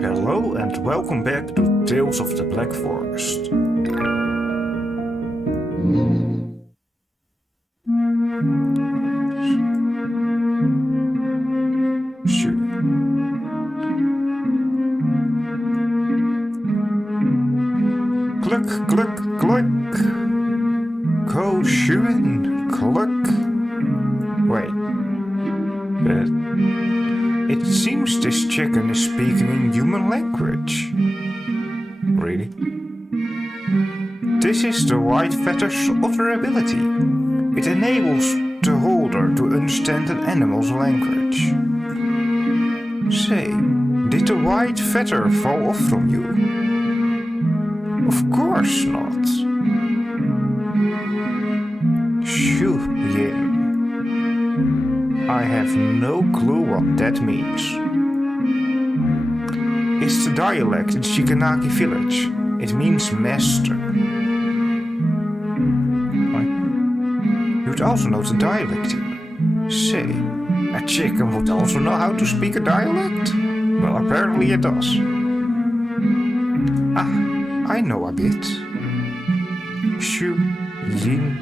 Hello and welcome back to Tales of the Black Forest. Cluck, cluck, cluck. Go shooin', cluck. Wait. It seems this chicken is speaking in human language. Really? This is the white fetter's other ability. It enables the holder to understand an animal's language. Say, did the white fetter fall off from you? Of course not. Shoo, Yin. I have no clue what that means. It's the dialect in Shikanaki village. It means master. You'd also know the dialect here. Say, a chicken would also know how to speak a dialect? Well, apparently it does. Ah, I know a bit. Shu, Yin,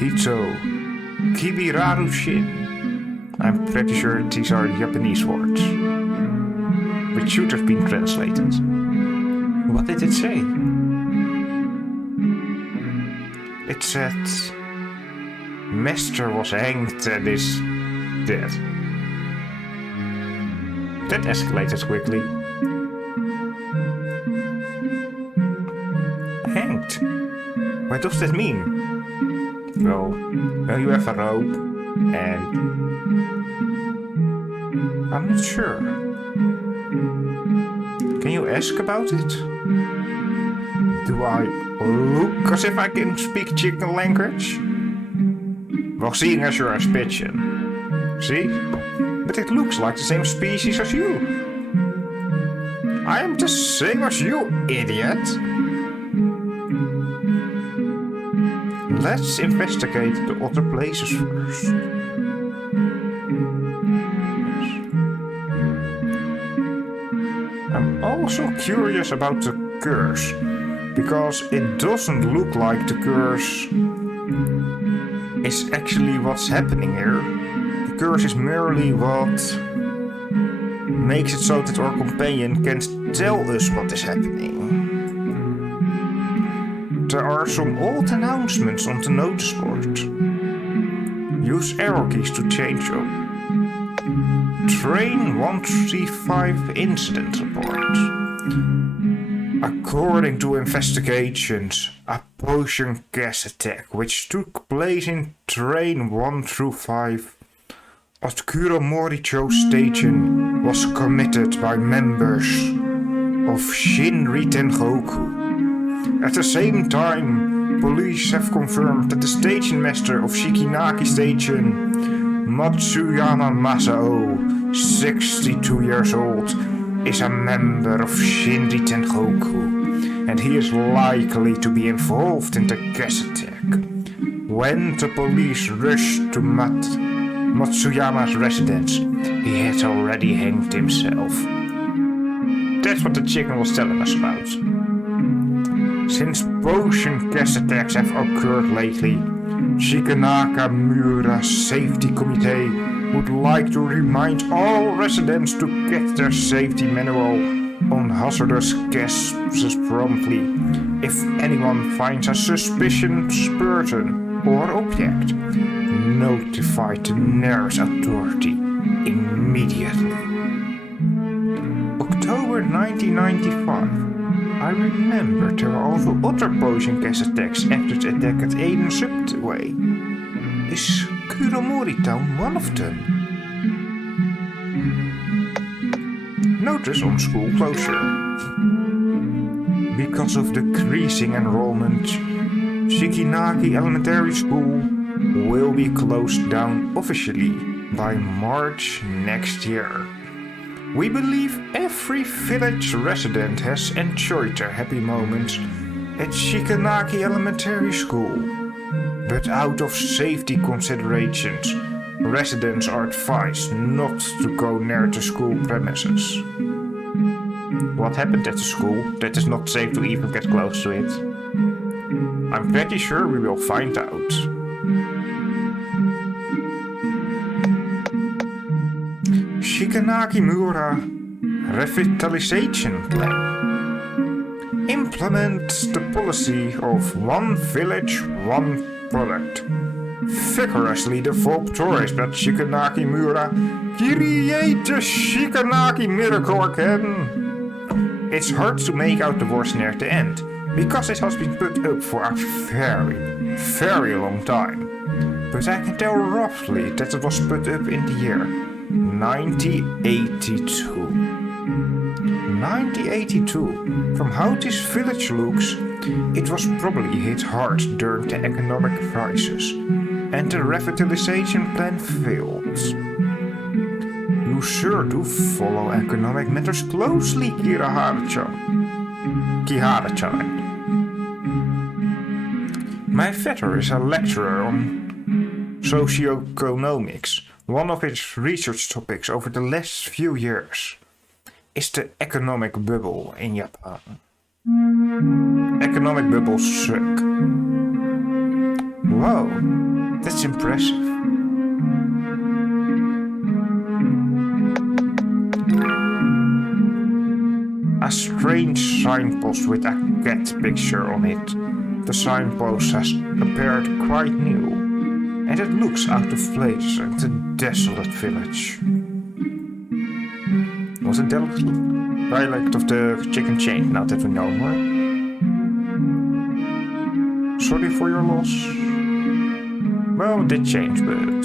Hito, Kibiraru Shin. I'm pretty sure these are Japanese words, which should have been translated. What did it say? It said, Master was hanged and is dead. That escalated quickly. Hanged? What does that mean? Well, you have a rope, and I'm not sure. Can you ask about it? Do I look as if I can speak chicken language? Well, seeing as you're a pigeon. See? But it looks like the same species as you. I am the same as you, idiot. Let's investigate the other places first. I'm also curious about the curse, because it doesn't look like the curse is actually what's happening here. The curse is merely what makes it so that our companion can't tell us what is happening. There are some old announcements on the notice board. Use arrow keys to change them. Train 135 incident report. According to investigations, a poison gas attack which took place in train 1 through 5 at Kuromoricho station was committed by members of Shinri Tengoku. At the same time, police have confirmed that the station master of Shikinaki Station, Matsuyama Masao, 62 years old, is a member of Shinri Tengoku, and he is likely to be involved in the gas attack. When the police rushed to Matsuyama's residence, he had already hanged himself. That's what the chicken was telling us about. Since poison gas attacks have occurred lately, Shikanaka Mura Safety Committee would like to remind all residents to get their safety manual on hazardous gases promptly. If anyone finds a suspicious person or object, notify the nearest authority immediately. October 1995. I remember there were also other poison gas attacks after the attack at Aiden Subway. Is Kuromori Town one of them? Notice on school closure. Because of decreasing enrollment, Shikinaki Elementary School will be closed down officially by March next year. We believe every village resident has enjoyed their happy moments at Shikanaki Elementary School, but out of safety considerations, residents are advised not to go near the school premises. What happened at the school that is not safe to even get close to it? I'm pretty sure we will find out. Shikanagi Mura Revitalization Plan implements the policy of one village, one product. Vigorously develop toys that Shikanagi Mura create the Shikanagi miracle again. It's hard to make out the words near the end, because it has been put up for a very, very long time. But I can tell roughly that it was put up in the year 1982. 1982. From how this village looks, it was probably hit hard during the economic crisis, and the revitalization plan failed. You sure do follow economic matters closely, Kihara-chan. My father is a lecturer on socioeconomics. One of his research topics over the last few years is the economic bubble in Japan. Economic bubbles suck. Whoa, that's impressive. A strange signpost with a cat picture on it. The signpost has appeared quite new, and it looks out of place in the desolate village. Was it dialect of the chicken chain, now that we know more? Sorry for your loss. Well, it did change, but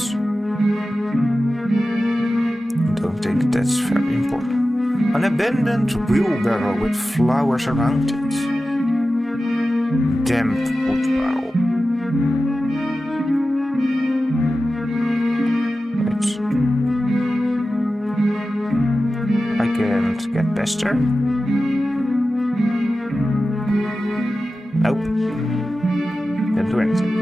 don't think that's very important. An abandoned wheelbarrow with flowers around it. Damp wood pile. Wait. I can't get past her. Nope. Can't do anything.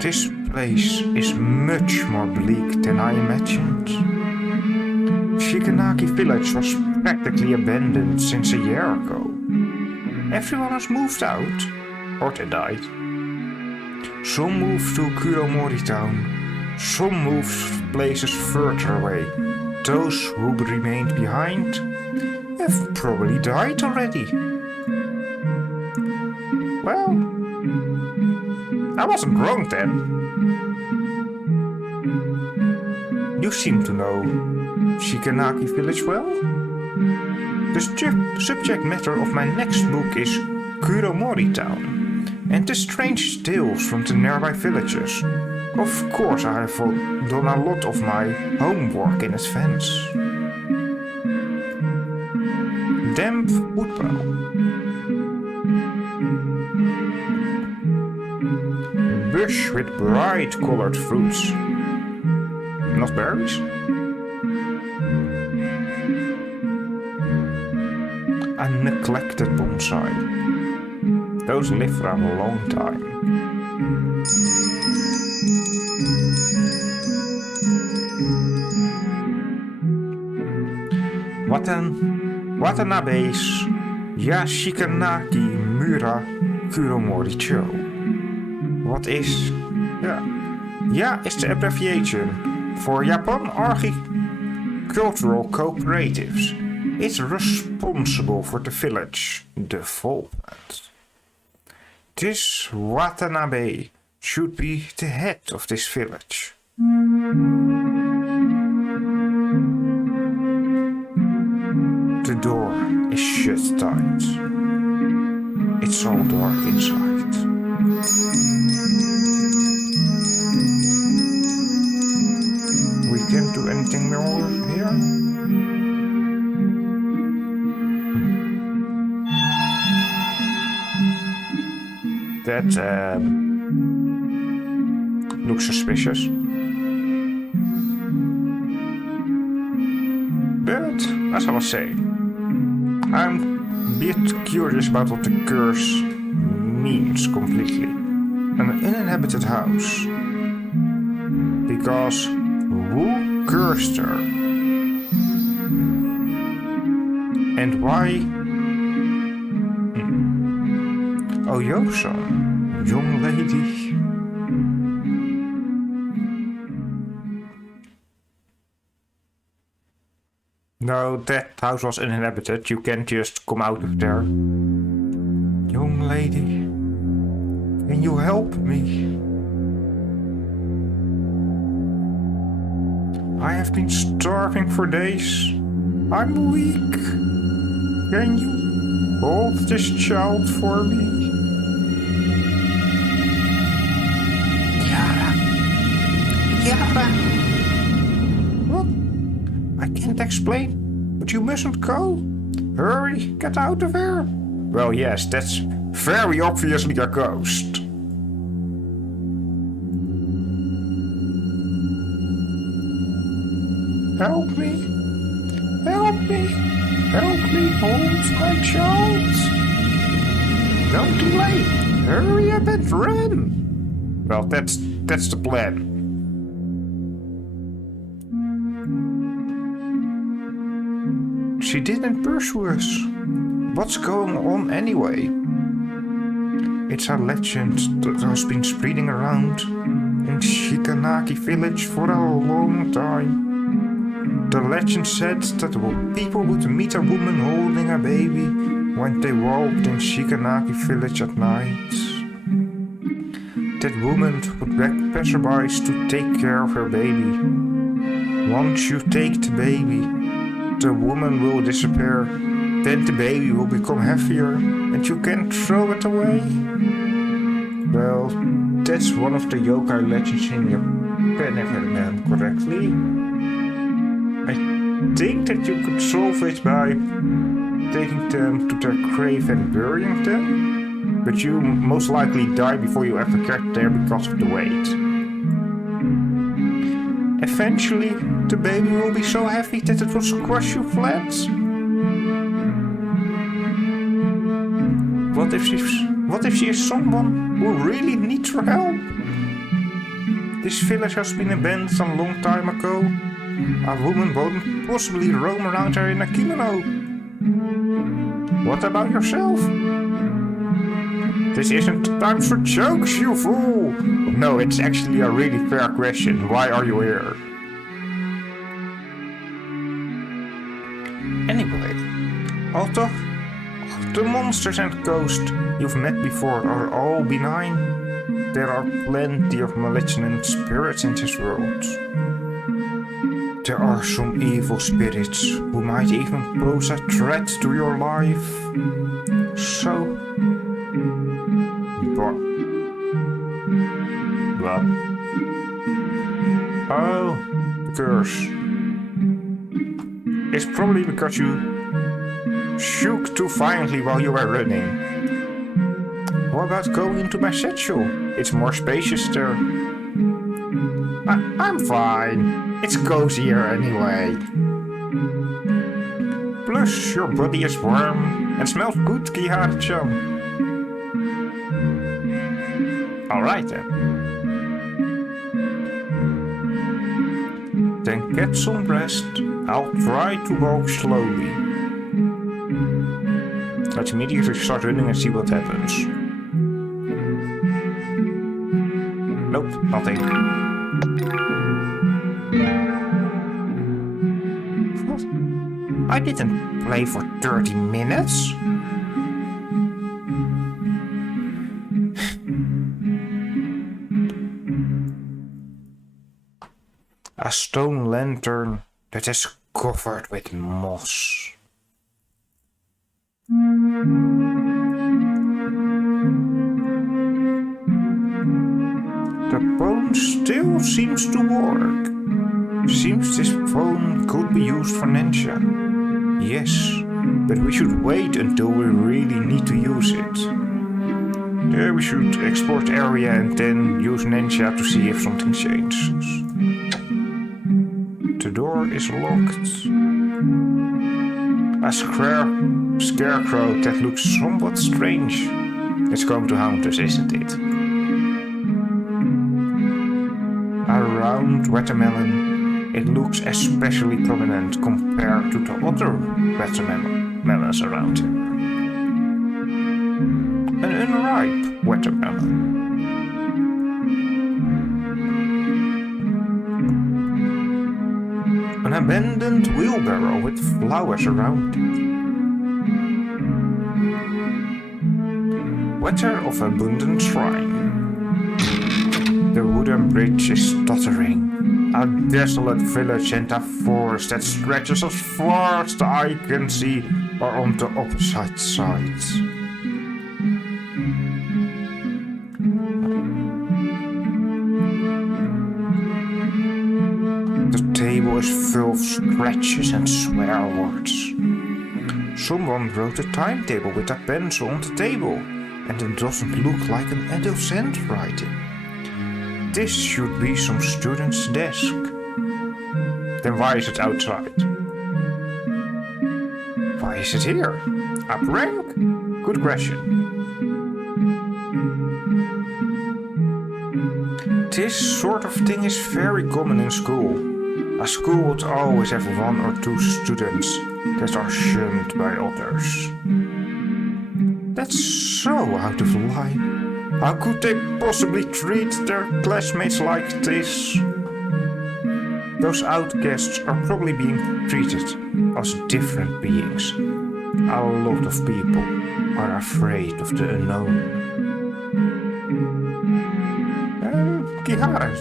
This place is much more bleak than I imagined. Shikanagi village was practically abandoned since a year ago. Everyone has moved out, or they died. Some moved to Kuromori town, some moved places further away. Those who remained behind have probably died already. Well, I wasn't wrong then. You seem to know Shikanagi village well? The subject matter of my next book is Kuromori town, and the strange tales from the nearby villages. Of course I have done a lot of my homework in advance. Damp woodpile. Bush with bright colored fruits. Not berries? A neglected bonsai. Those live for a long time. Watanabe's Yashikanagi Mura Kuromori Cho. What is... Ja is the abbreviation for Japan Agricultural Cooperatives. It's responsible for the village development. This Watanabe should be the head of this village. The door is shut tight. It's all dark inside. We can't do anything more here. That looks suspicious. as I was saying, I'm a bit curious about what the curse means completely. An uninhabited house. Because who cursed her? And why? Oh, Yosa, young lady. No, that house was uninhabited. You can't just come out of there. Young lady, can you help me? I have been starving for days. I'm weak. Can you hold this child for me? Kiara! What? I can't explain, but you mustn't go. Hurry, get out of here. Well, yes, that's very obviously a ghost. Help me! Help me! Help me hold my child! Don't delay! Hurry up and run! Well, that's the plan. She didn't pursue us. What's going on anyway? It's a legend that has been spreading around in Shikanaki village for a long time. The legend said that people would meet a woman holding a baby when they walked in Shikanaki village at night. That woman would beg passerbys to take care of her baby. Once you take the baby, the woman will disappear. Then the baby will become heavier and you can throw it away. Well, that's one of the yokai legends in Japan, if I remember correctly. I think that you could solve it by taking them to their grave and burying them, but you most likely die before you ever get there because of the weight. Eventually, the baby will be so heavy that it will squash you flat. What if she is someone who really needs your help? This village has been abandoned a long time ago. A woman won't possibly roam around here in a kimono. What about yourself? This isn't the time for jokes, you fool! No, it's actually a really fair question. Why are you here? Anyway, although the monsters and ghosts you've met before are all benign, there are plenty of malignant spirits in this world. There are some evil spirits who might even pose a threat to your life. So... What? Oh, the curse. It's probably because you shook too violently while you were running. What about going into my satchel? It's more spacious there. I'm fine. It's cozier anyway. Plus, your body is warm and smells good, Kiharu-chan. Alright then. Then get some rest. I'll try to walk slowly. Let's immediately start running and see what happens. Nope, nothing. I didn't play for 30 minutes. A stone lantern that is covered with moss. The phone still seems to work. Seems this phone could be used for ninja. Yes, but we should wait until we really need to use it. We should explore the area and then use ninja to see if something changes. The door is locked. A scarecrow that looks somewhat strange. It's going to haunt us, isn't it? A round watermelon. It looks especially prominent compared to the other watermelons around here. An unripe watermelon. An abandoned wheelbarrow with flowers around it. Water of abundant shrine. The wooden bridge is tottering. A desolate village and a forest that stretches as far as the eye can see are on the opposite sides. The table is full of scratches and swear words. Someone wrote a timetable with a pencil on the table, and it doesn't look like an adult's handwriting. This should be some student's desk. Then why is it outside? Why is it here? A prank? Good question. This sort of thing is very common in school. A school would always have one or two students that are shunned by others. That's so out of line. How could they possibly treat their classmates like this? Those outcasts are probably being treated as different beings. A lot of people are afraid of the unknown. Kihara,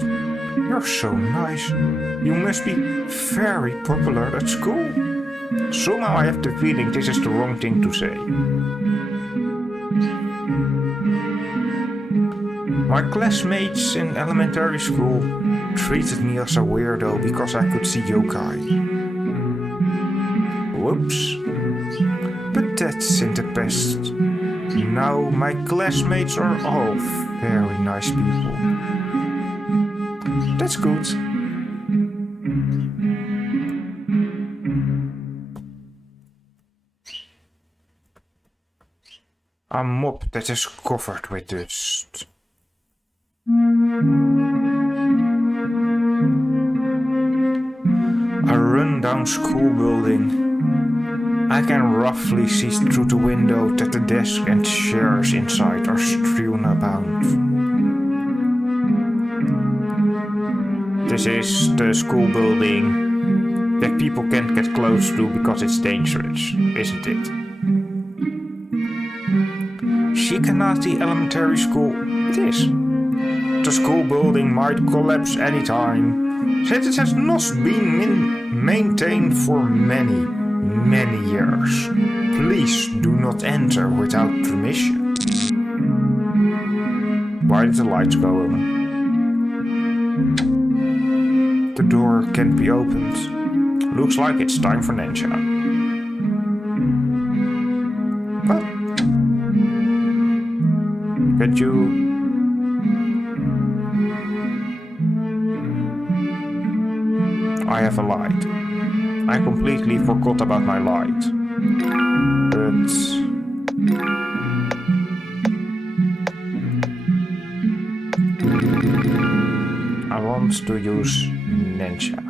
you're so nice. You must be very popular at school. Somehow I have the feeling this is the wrong thing to say. My classmates in elementary school treated me as a weirdo because I could see yokai. Whoops. But that's in the past. Now my classmates are all very nice people. That's good. A mop that is covered with dust. A rundown school building. I can roughly see through the window that the desk and chairs inside are strewn about. This is the school building that people can't get close to because it's dangerous, isn't it? Shikanati Elementary School, it is. The school building might collapse anytime, since it has not been maintained for many years. Please do not enter without permission. Why did the lights go on? The door can't be opened. Looks like it's time for Ninja. What? Could you... I have a light. I completely forgot about my light. But... I want to use Ninja.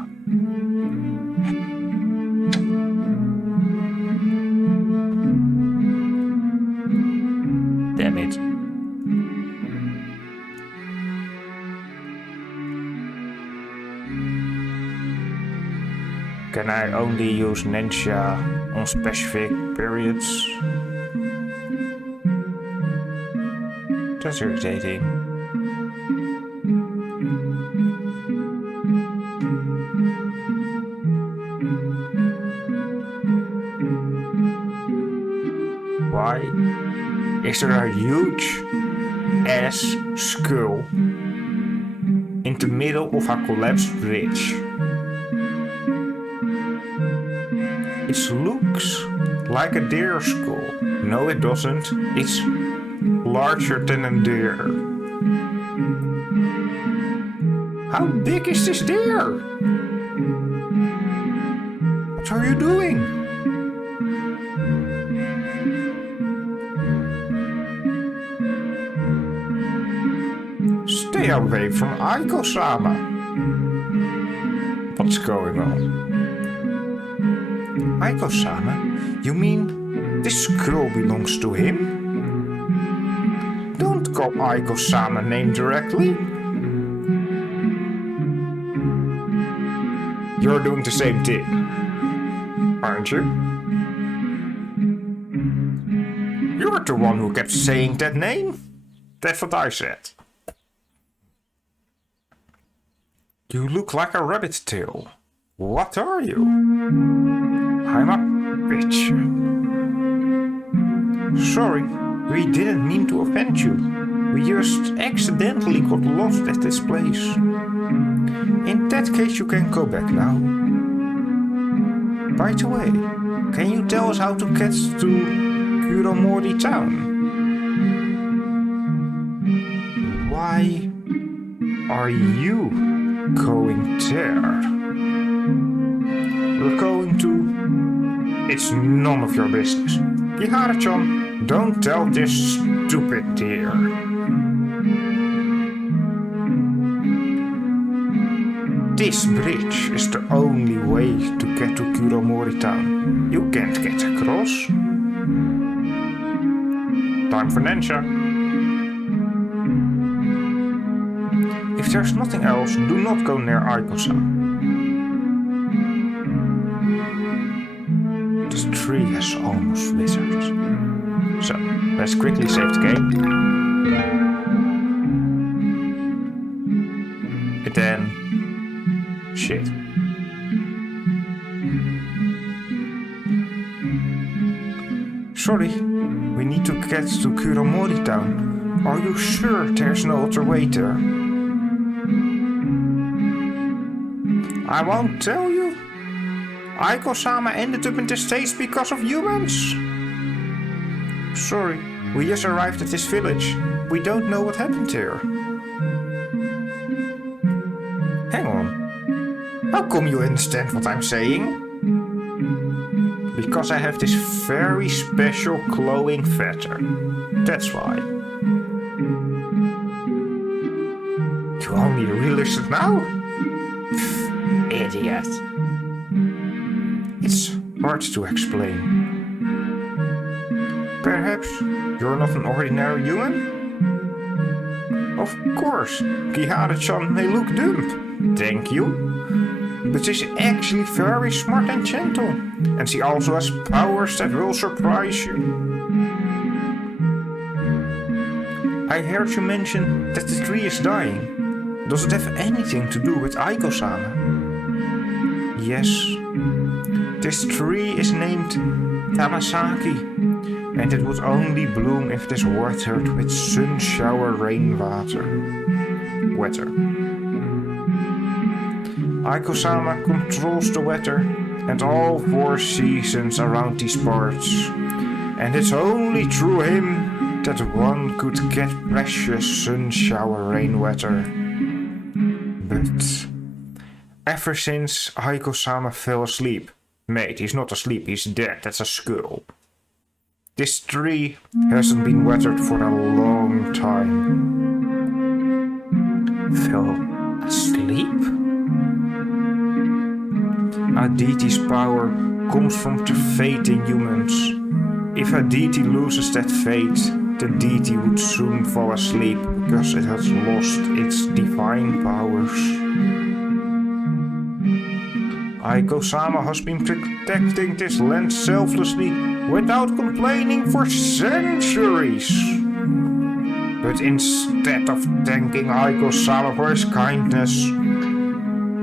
Damn it. Can I only use Ninja on specific periods? That's irritating. Why is there a huge ass skull in the middle of a collapsed bridge? It looks like a deer skull. No, it doesn't. It's larger than a deer. How big is this deer? What are you doing? Stay away from Aiko-sama. What's going on? Aiko-sama? You mean this scroll belongs to him? Don't call Aiko-sama name directly. You're doing the same thing, aren't you? You're the one who kept saying that name. That's what I said. You look like a rabbit tail. What are you? I'm a bitch. Sorry, we didn't mean to offend you. We just accidentally got lost at this place. In that case, you can go back now. By the way, can you tell us how to get to Kuromori town? Why are you going there? We're going to... It's none of your business. Kihara-chan, don't tell this stupid dear. This bridge is the only way to get to Kuromori town. You can't get across. Time for Nensha. If there's nothing else, do not go near Aiko-san. This tree has almost withered. So, let's quickly save the game. And then... Shit. Sorry, we need to get to Kuromori town. Are you sure there's no other way there? I won't tell you. Aiko-sama ended up in this stage because of humans. Sorry, we just arrived at this village. We don't know what happened here. Hang on. How come you understand what I'm saying? Because I have this very special glowing feather. That's why. You only realize it now? Idiot. It's hard to explain. Perhaps you're not an ordinary human? Of course, Kihara-chan may look dumb. Thank you. But she's actually very smart and gentle. And she also has powers that will surprise you. I heard you mention that the tree is dying. Does it have anything to do with Aiko-sama? Yes. This tree is named Tamasaki, and it would only bloom if it is watered with sun shower rainwater. Weather. Aiko-sama controls the weather and all 4 seasons around these parts, and it's only through him that one could get precious sun shower rainwater. But ever since Aiko-sama fell asleep, mate, he's not asleep, he's dead, that's a skull. This tree hasn't been watered for a long time. Fell asleep? Aditi's power comes from the faith in humans. If Aditi loses that faith, the deity would soon fall asleep because it has lost its divine powers. Aiko-sama has been protecting this land selflessly without complaining for centuries. But instead of thanking Aiko-sama for his kindness,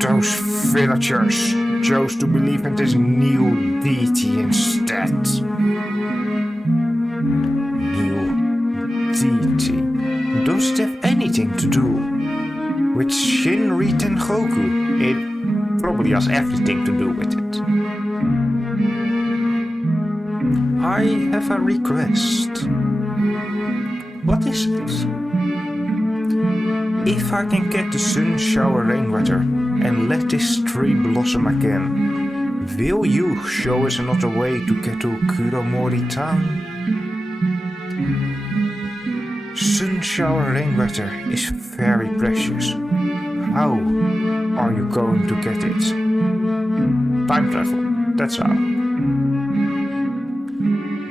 those villagers chose to believe in this new deity instead. New deity? Does it have anything to do with Shinri Tengoku? It probably has everything to do with it. I have a request. What is it? If I can get the sun shower rainwater and let this tree blossom again, will you show us another way to get to Kuromori town? sun shower rain weather is very precious. How are you going to get it? Time travel, that's how.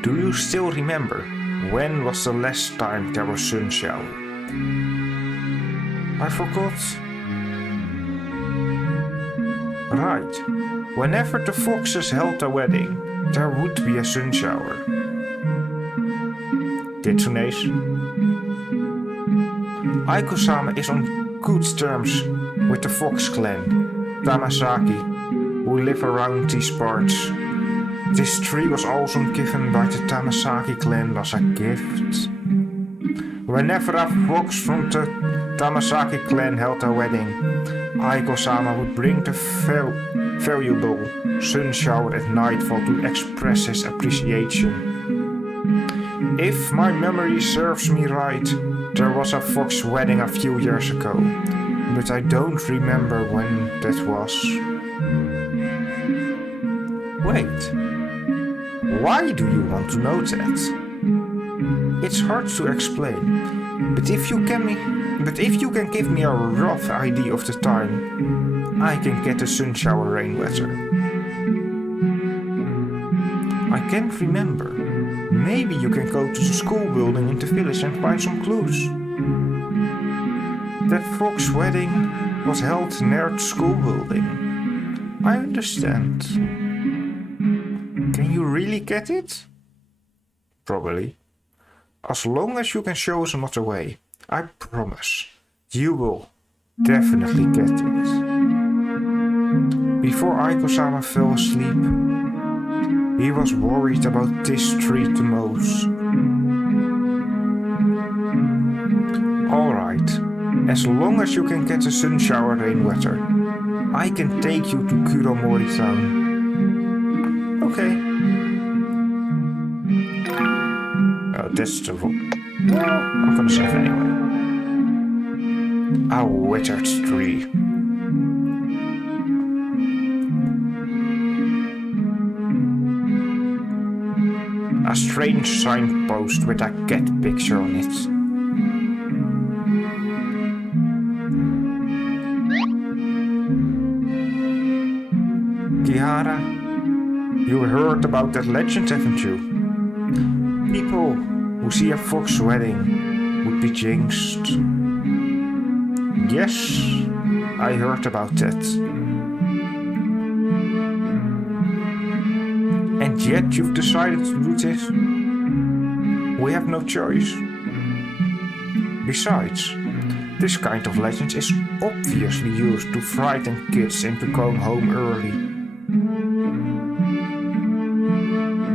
Do you still remember when was the last time there was sun shower? I forgot. Right. Whenever the foxes held a wedding, there would be a sun shower. Kitsune's. Aiko-sama is on good terms with the Fox clan, Tamasaki, who live around these parts. This tree was also given by the Tamasaki clan as a gift. Whenever a fox from the Tamasaki clan held a wedding, Aiko-sama would bring the valuable sun shower at nightfall to express his appreciation. If my memory serves me right, there was a fox wedding a few years ago, but I don't remember when that was. Wait, why do you want to know that? It's hard to explain, but if you can give me a rough idea of the time, I can get the sun shower rain weather. I can't remember. Maybe you can go to the school building in the village and find some clues. That fox wedding was held near the school building. I understand. Can you really get it? Probably. As long as you can show us another way, I promise, you will definitely get it. Before Aiko-sama fell asleep, he was worried about this tree the most. Alright, as long as you can get the sun shower rain weather, I can take you to Kuromori town. Okay. Oh, that's the wrong. Well, I'm gonna save anyway. A withered tree. A strange signpost with a cat picture on it. Kihara, you heard about that legend, haven't you? People who see a fox wedding would be jinxed. Yes, I heard about that. And yet you've decided to do this? We have no choice. Besides, this kind of legend is obviously used to frighten kids into going home early.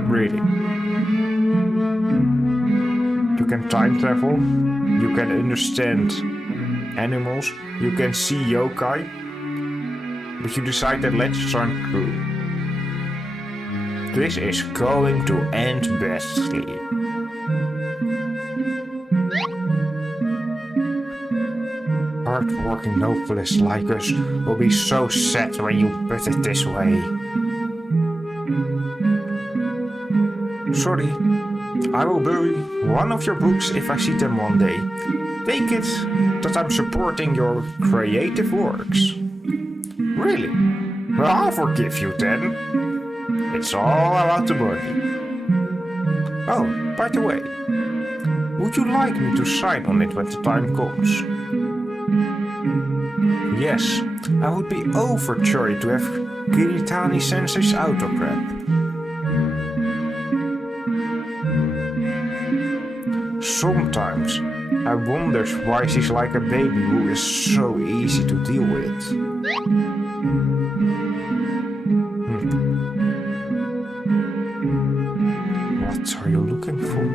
Really. You can time travel, you can understand animals, you can see yokai, but you decide that legends aren't true. This is going to end badly. Hard-working novelists like us will be so sad when you put it this way. Sorry, I will bury one of your books if I see them one day. Take it that I'm supporting your creative works. Really? Well, I'll forgive you then. It's all about the money. Oh, by the way, would you like me to sign on it when the time comes? Yes, I would be overjoyed to have Kiritani-sensei's autograph. Sometimes I wonder why she's like a baby who is so easy to deal with. What are you looking for?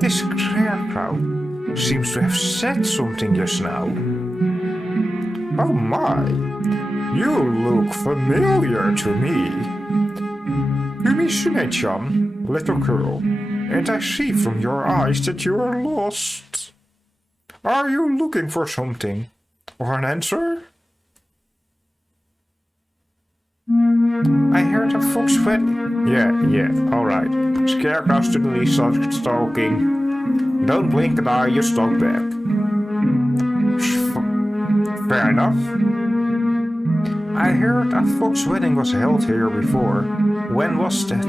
This scarecrow seems to have said something just now. Oh my, you look familiar to me. Yumishune-chan, little girl, and I see from your eyes that you are lost. Are you looking for something? Or an answer? I heard a fox wedding. Yeah, alright. Scarecrow suddenly started talking. Don't blink an eye, you talk back. Fair enough. I heard a fox wedding was held here before. When was that?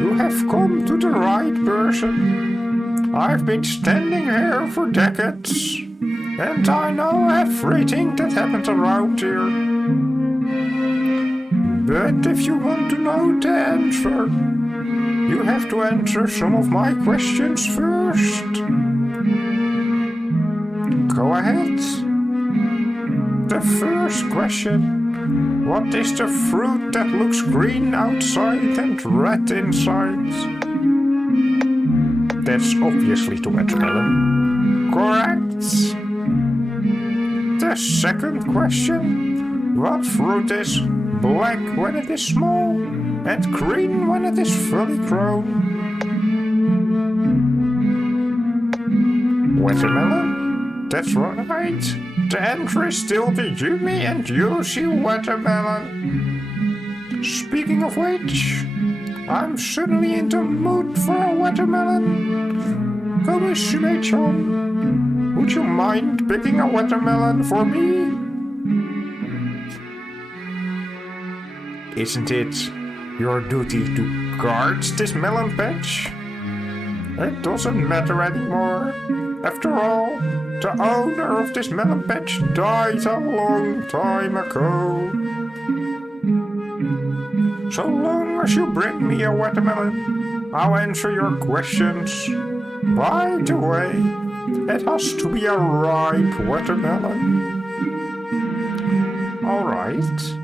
You have come to the right person. I've been standing here for decades, and I know everything that happened around here. But if you want to know the answer, you have to answer some of my questions first. Go ahead. The first question. What is the fruit that looks green outside and red inside? That's obviously the watermelon. Correct. The second question. What fruit is black when it is small and green when it is fully grown? Watermelon? That's right. The answer is still the yummy and juicy watermelon. Speaking of which, I'm suddenly in the mood for a watermelon. Komissimation, would you mind picking a watermelon for me? Isn't it your duty to guard this melon patch? It doesn't matter anymore. After all, the owner of this melon patch died a long time ago. So long as you bring me a watermelon, I'll answer your questions. By the way, it has to be a ripe watermelon. Alright.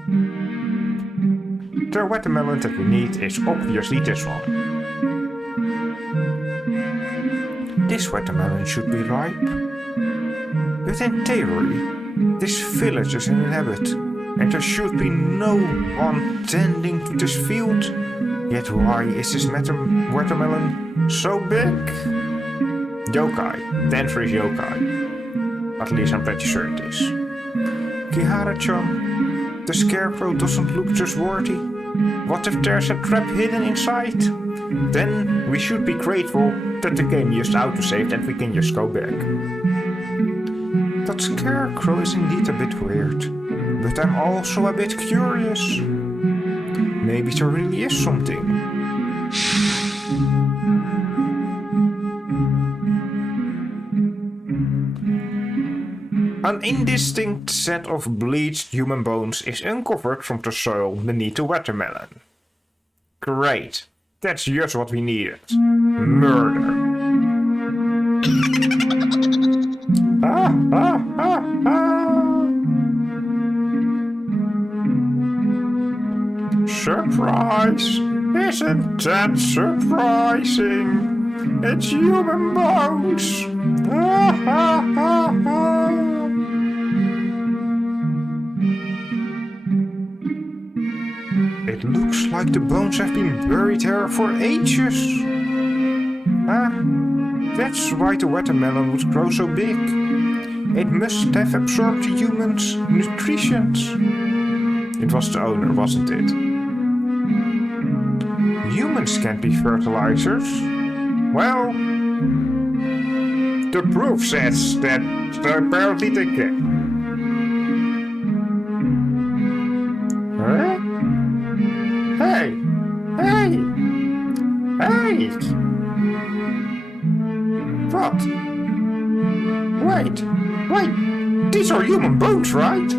The watermelon that we need is obviously this one. This watermelon should be ripe. But in theory, this village is uninhabited, and there should be no one tending to this field. Yet why is this watermelon so big? Yokai. The answer is yokai. At least I'm pretty sure it is. Kihara-chan, the scarecrow doesn't look trustworthy. What if there's a trap hidden inside? Then we should be grateful that the game used autosave and we can just go back. That scarecrow is indeed a bit weird, but I'm also a bit curious. Maybe there really is something. An indistinct set of bleached human bones is uncovered from the soil beneath the watermelon. Great. That's just what we needed. Murder. Surprise! Isn't that surprising? It's human bones! It looks like the bones have been buried here for ages. That's why the watermelon would grow so big. It must have absorbed the human's nutrition. It was the owner, wasn't it? Humans can't be fertilizers. Well, the proof says that apparently they can. Huh? Hey! What? Wait, these are human bones, right?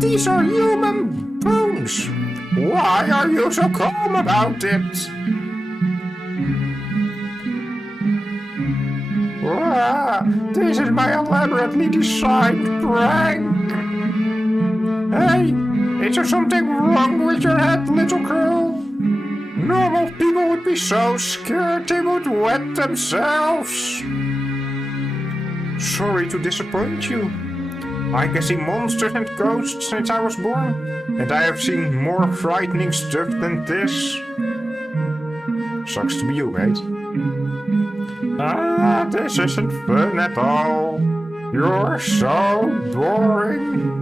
These are human bones! Why are you so calm about it? This is my elaborately designed prank! Hey, is there something wrong with your head, little girl? Normal people would be so scared they would wet themselves. Sorry to disappoint you. I can see monsters and ghosts since I was born, and I have seen more frightening stuff than this. Sucks to be you, mate. This isn't fun at all. You're so boring.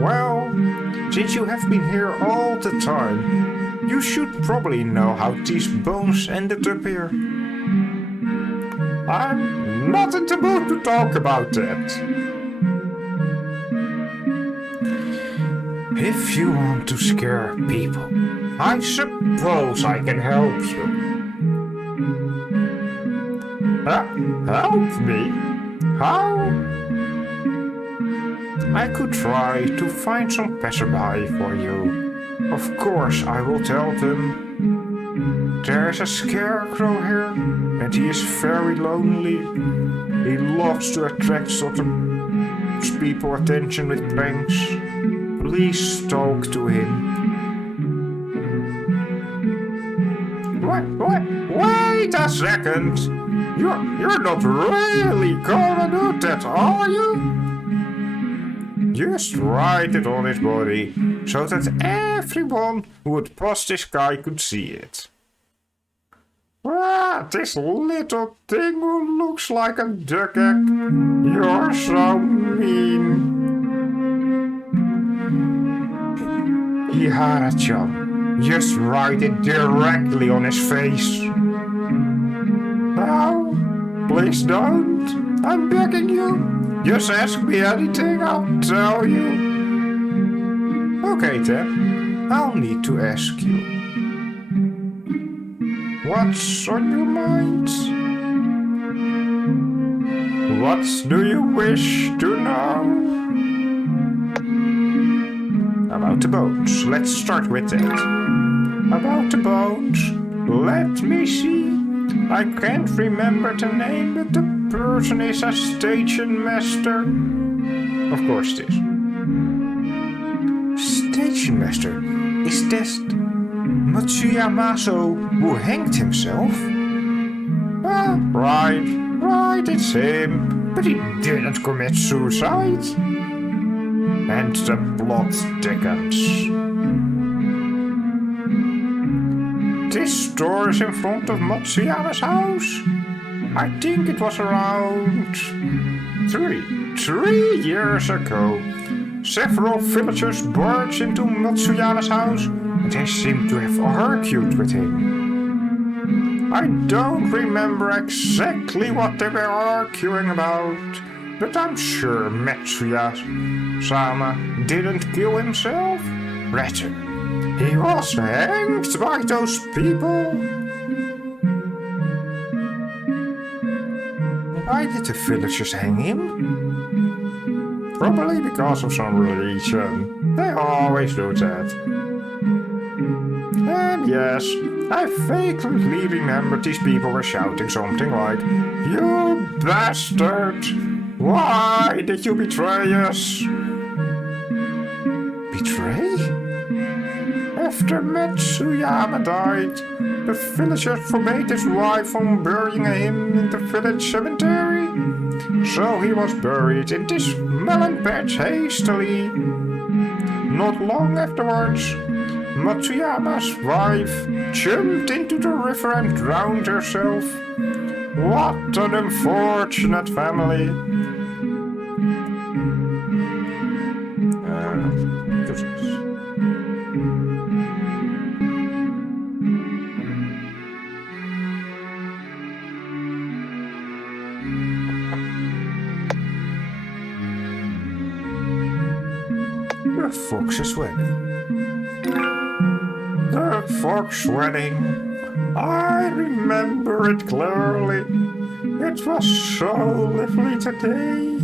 Well, since you have been here all the time, You should probably know how these bones ended up here. I'm not in the mood to talk about that. If you want to scare people, I suppose I can help you. Help me? How? I could try to find some passerby for you. Of course, I will tell them. There's a scarecrow here, and he is very lonely. He loves to attract sort of people's attention with pranks. Please talk to him. Wait a second! You're not really gonna do that, are you? Just write it on his body, so that everyone who would pass this guy could see it. This little thing who looks like a duck egg. You're so mean. Ihara-chan, just write it directly on his face. No, please don't. I'm begging you. Just ask me anything, I'll tell you. Okay then, I'll need to ask you. What's on your mind? What do you wish to know? About the bones, let's start with that. About the bones, let me see. I can't remember the name, but the person is a station master. Of course it is. Station master? Is that Matsuyamaso who hanged himself? Right, it's him. But he didn't commit suicide. And the plot thickens. This store is in front of Matsuyama's house. I think it was around 3 years ago. Several villagers barged into Matsuyama's house and they seemed to have argued with him. I don't remember exactly what they were arguing about, but I'm sure Matsuya-sama didn't kill himself. Rather, he was hanged by those people. Why did the villagers hang him? Probably because of some religion. They always do that. And yes, I vaguely remember these people were shouting something like, "You bastard! Why did you betray us?" Betray? After Matsuyama died, the villagers forbade his wife from burying him in the village cemetery. So he was buried in this melon patch hastily. Not long afterwards, Matsuyama's wife jumped into the river and drowned herself. What an unfortunate family. The Fox's Wedding. The Fox Wedding. I remember it clearly. It was so lively today,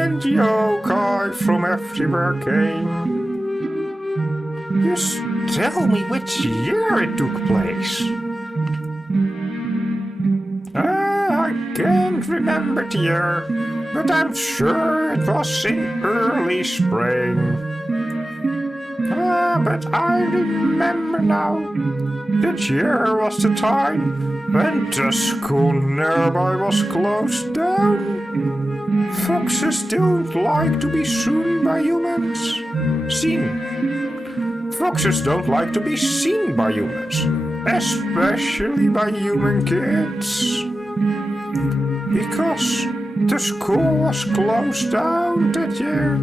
and yokai from everywhere came. Just tell me which year it took place. I can't remember the year, but I'm sure it was in early spring. But I remember now. That year was the time when the school nearby was closed down. Foxes don't like to be seen by humans. Foxes don't like to be seen by humans, especially by human kids. Because the school was closed down that year,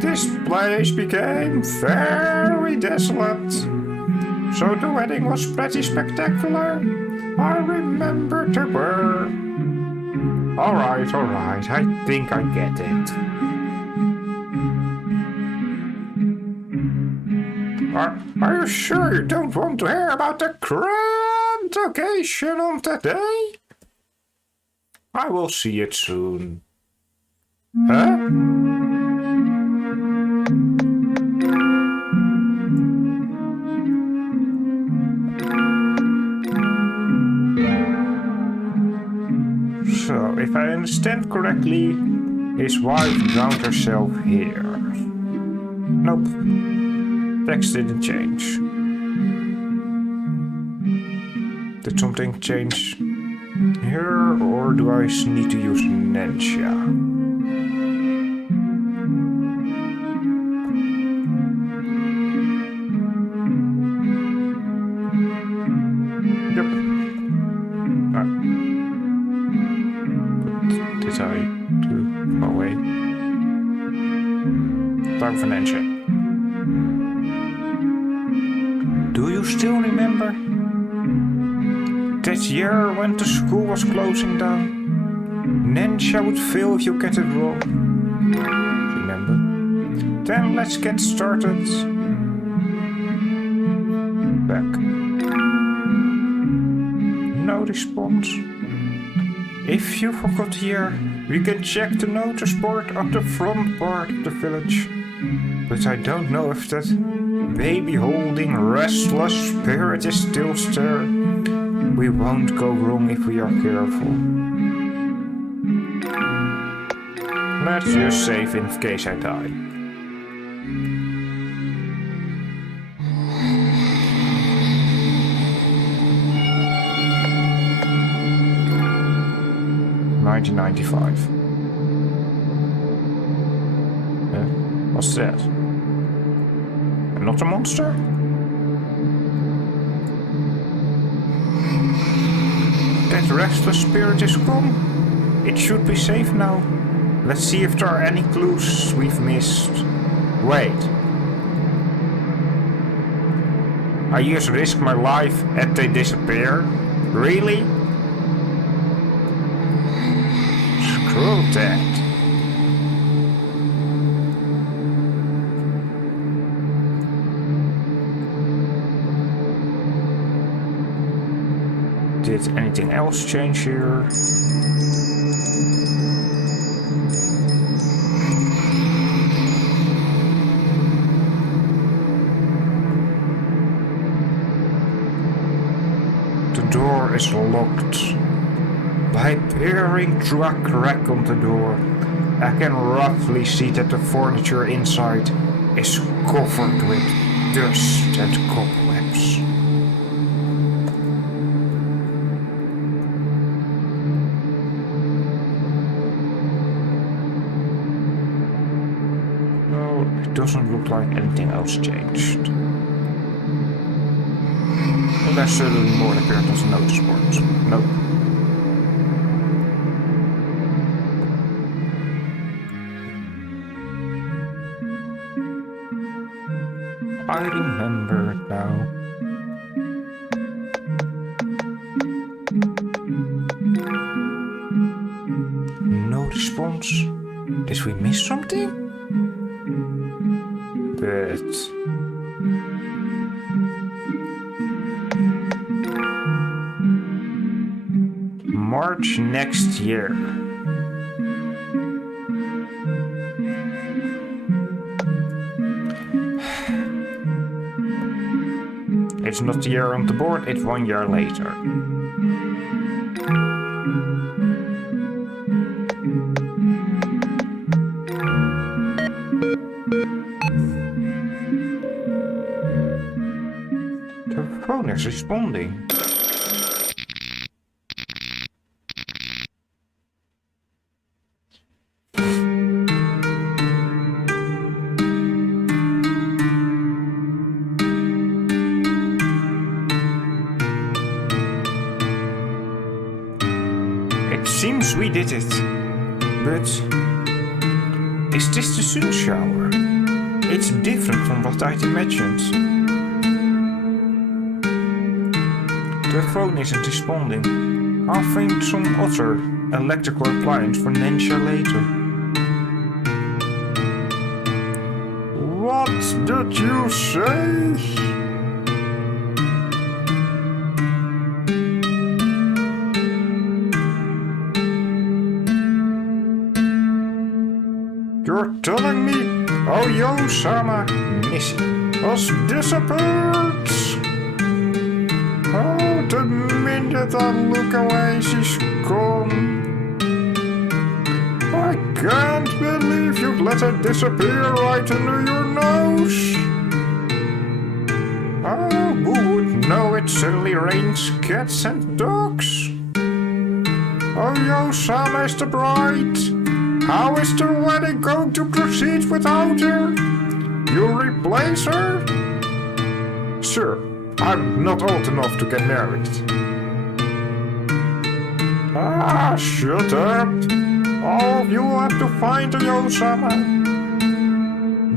this place became very desolate. So the wedding was pretty spectacular. I remember the word. Alright, I think I get it. Are you sure you don't want to hear about the grand occasion on today? I will see it soon. Huh? So, if I understand correctly, his wife drowned herself here. Nope. Text didn't change. Did something change here, or do I need to use Nensha? Yep. Did I do? Oh wait. Time for Nensha. Do you still remember that year when the school was closing down? Nensha would fail if you get it wrong. Remember? Then let's get started. Back. No response. If you forgot here, we can check the notice board at the front part of the village. But I don't know if that baby holding restless spirit is still there. We won't go wrong if we are careful. Let's just save in case I die. $1995. What's that? Not a monster? That restless spirit is gone. It should be safe now. Let's see if there are any clues we've missed. Wait. I just risk my life and they disappear? Really? Screw that. Did anything else change here? The door is locked. By peering through a crack on the door, I can roughly see that the furniture inside is covered with dust and cobwebs. Doesn't look like anything else changed. Unless suddenly more appeared on the notice board. Nope. I remember it now. No response. Did we miss something? But March next year. It's not the year on the board, it's 1 year later. The phone is responding. It seems we did it. But is this the sun shower? It's different from what I'd imagined. The phone isn't responding. I'll find some other electrical appliance for Ninja later. What did you say? You're telling me Oyo-sama Missy has disappeared? Oh, the minute I look away, she's gone. I can't believe you'd let her disappear right under your nose. Oh, who would know it suddenly rains cats and dogs? Oyo-sama is the bride. How is the wedding going to proceed without her? You replace her? Sir, I'm not old enough to get married. Ah, shut up. All of you have to find Oyo-sama.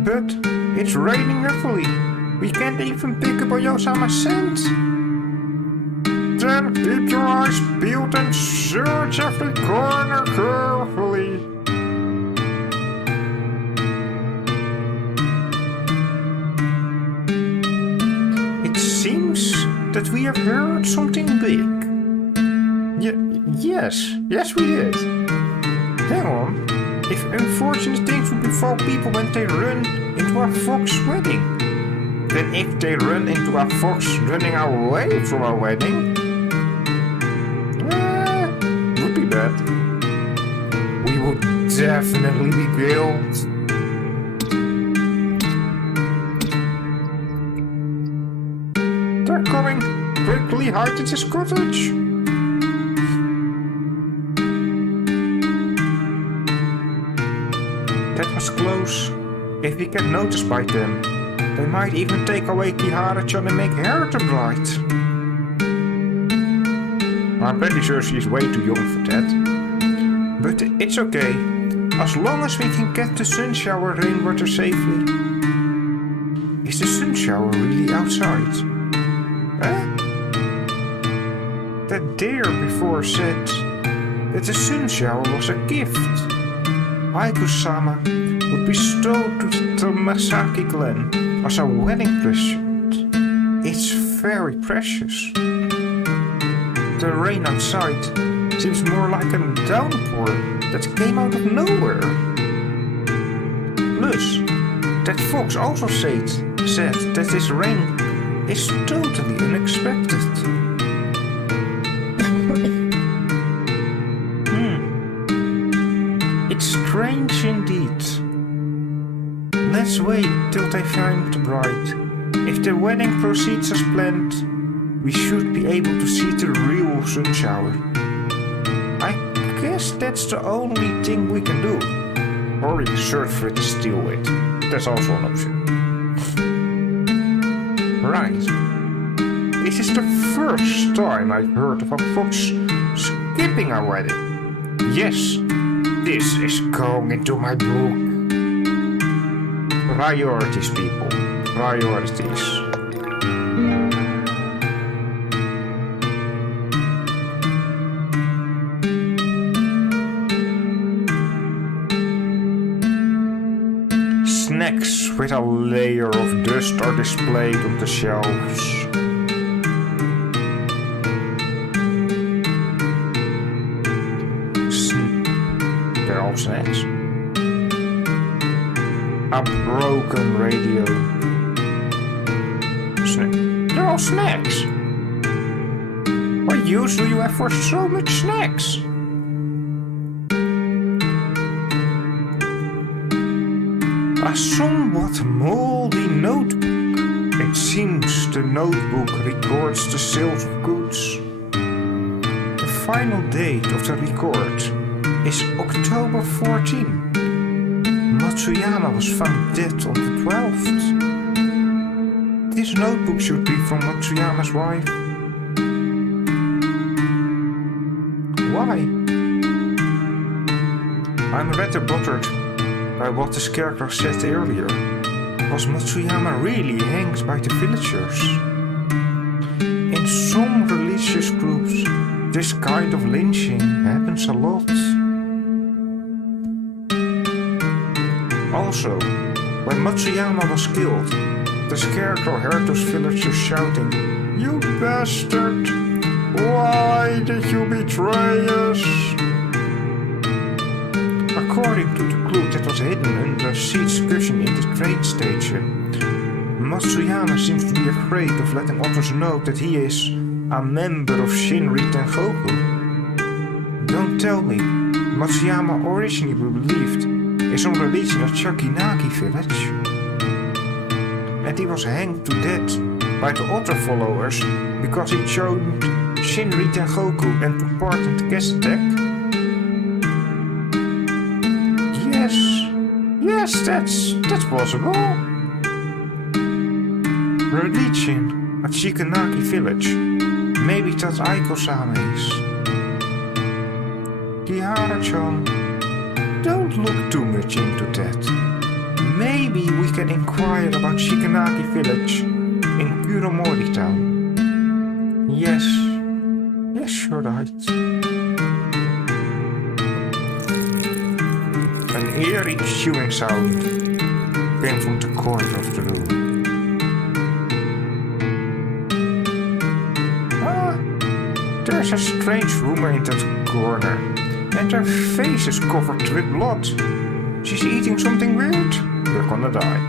But it's raining heavily. We can't even pick up Oyo-sama's scent. Then keep your eyes peeled and search every corner carefully. It seems that we have heard something big. Yes we did. Hang on, if unfortunate things would befall people when they run into a fox wedding, then if they run into a fox running away from a wedding, would be bad. We would definitely be killed. They're coming. Quickly hide in this cottage. That was close. If we get noticed by them, they might even take away Kihara-chan and make her the bride. I'm pretty sure she's way too young for that. But it's okay, as long as we can get the sun shower rainwater safely. Is the sun shower really outside? Huh? That deer before said that the sun shower was a gift. Aiku-sama would bestow to the Masaki clan as a wedding present. It's very precious. The rain outside seems more like a downpour that came out of nowhere. Plus, that fox also said that this rain is totally unexpected. It's strange indeed. Let's wait till they find the bride. If the wedding proceeds as planned, we should be able to see the real sun shower. I guess that's the only thing we can do. Or we can search for it to steal it. That's also an option. Right. This is the first time I've heard of a fox skipping a wedding. Yes, this is going into my book. Priorities, people. Priorities. Snacks with a layer of dust are displayed on the shelves. They're all snacks. A broken radio. They're all snacks. What use do you have for so much snacks? A somewhat moldy notebook. It seems the notebook records the sales of goods. The final date of the record is October 14. Matsuyama was found dead on the 12th. This notebook should be from Matsuyama's wife. Why? I'm rather bothered by what the scarecrow said earlier. Was Matsuyama really hanged by the villagers? In some relief religious groups, this kind of lynching happens a lot. Also, when Matsuyama was killed, the scarecrow heard those villagers shouting, "You bastard! Why did you betray us?" According to the clue that was hidden under a seat's cushion in the train station, Matsuyama seems to be afraid of letting others know that he is a member of Shinri Tengoku. Don't tell me, Matsuyama originally believed in some religion of Shakinagi village, and he was hanged to death by the other followers because he joined Shinri Tengoku and took part in the gas attack? Yes, that's possible. Religion at Shikanagi village. Maybe that's Aiko-sama is. Kihara-chan, don't look too much into that. Maybe we can inquire about Shikanagi village in Kuromori town. Yes, you're right. An eerie chewing sound came from the corner of the room. There's a strange woman in that corner, and her face is covered with blood. She's eating something weird. You're gonna die.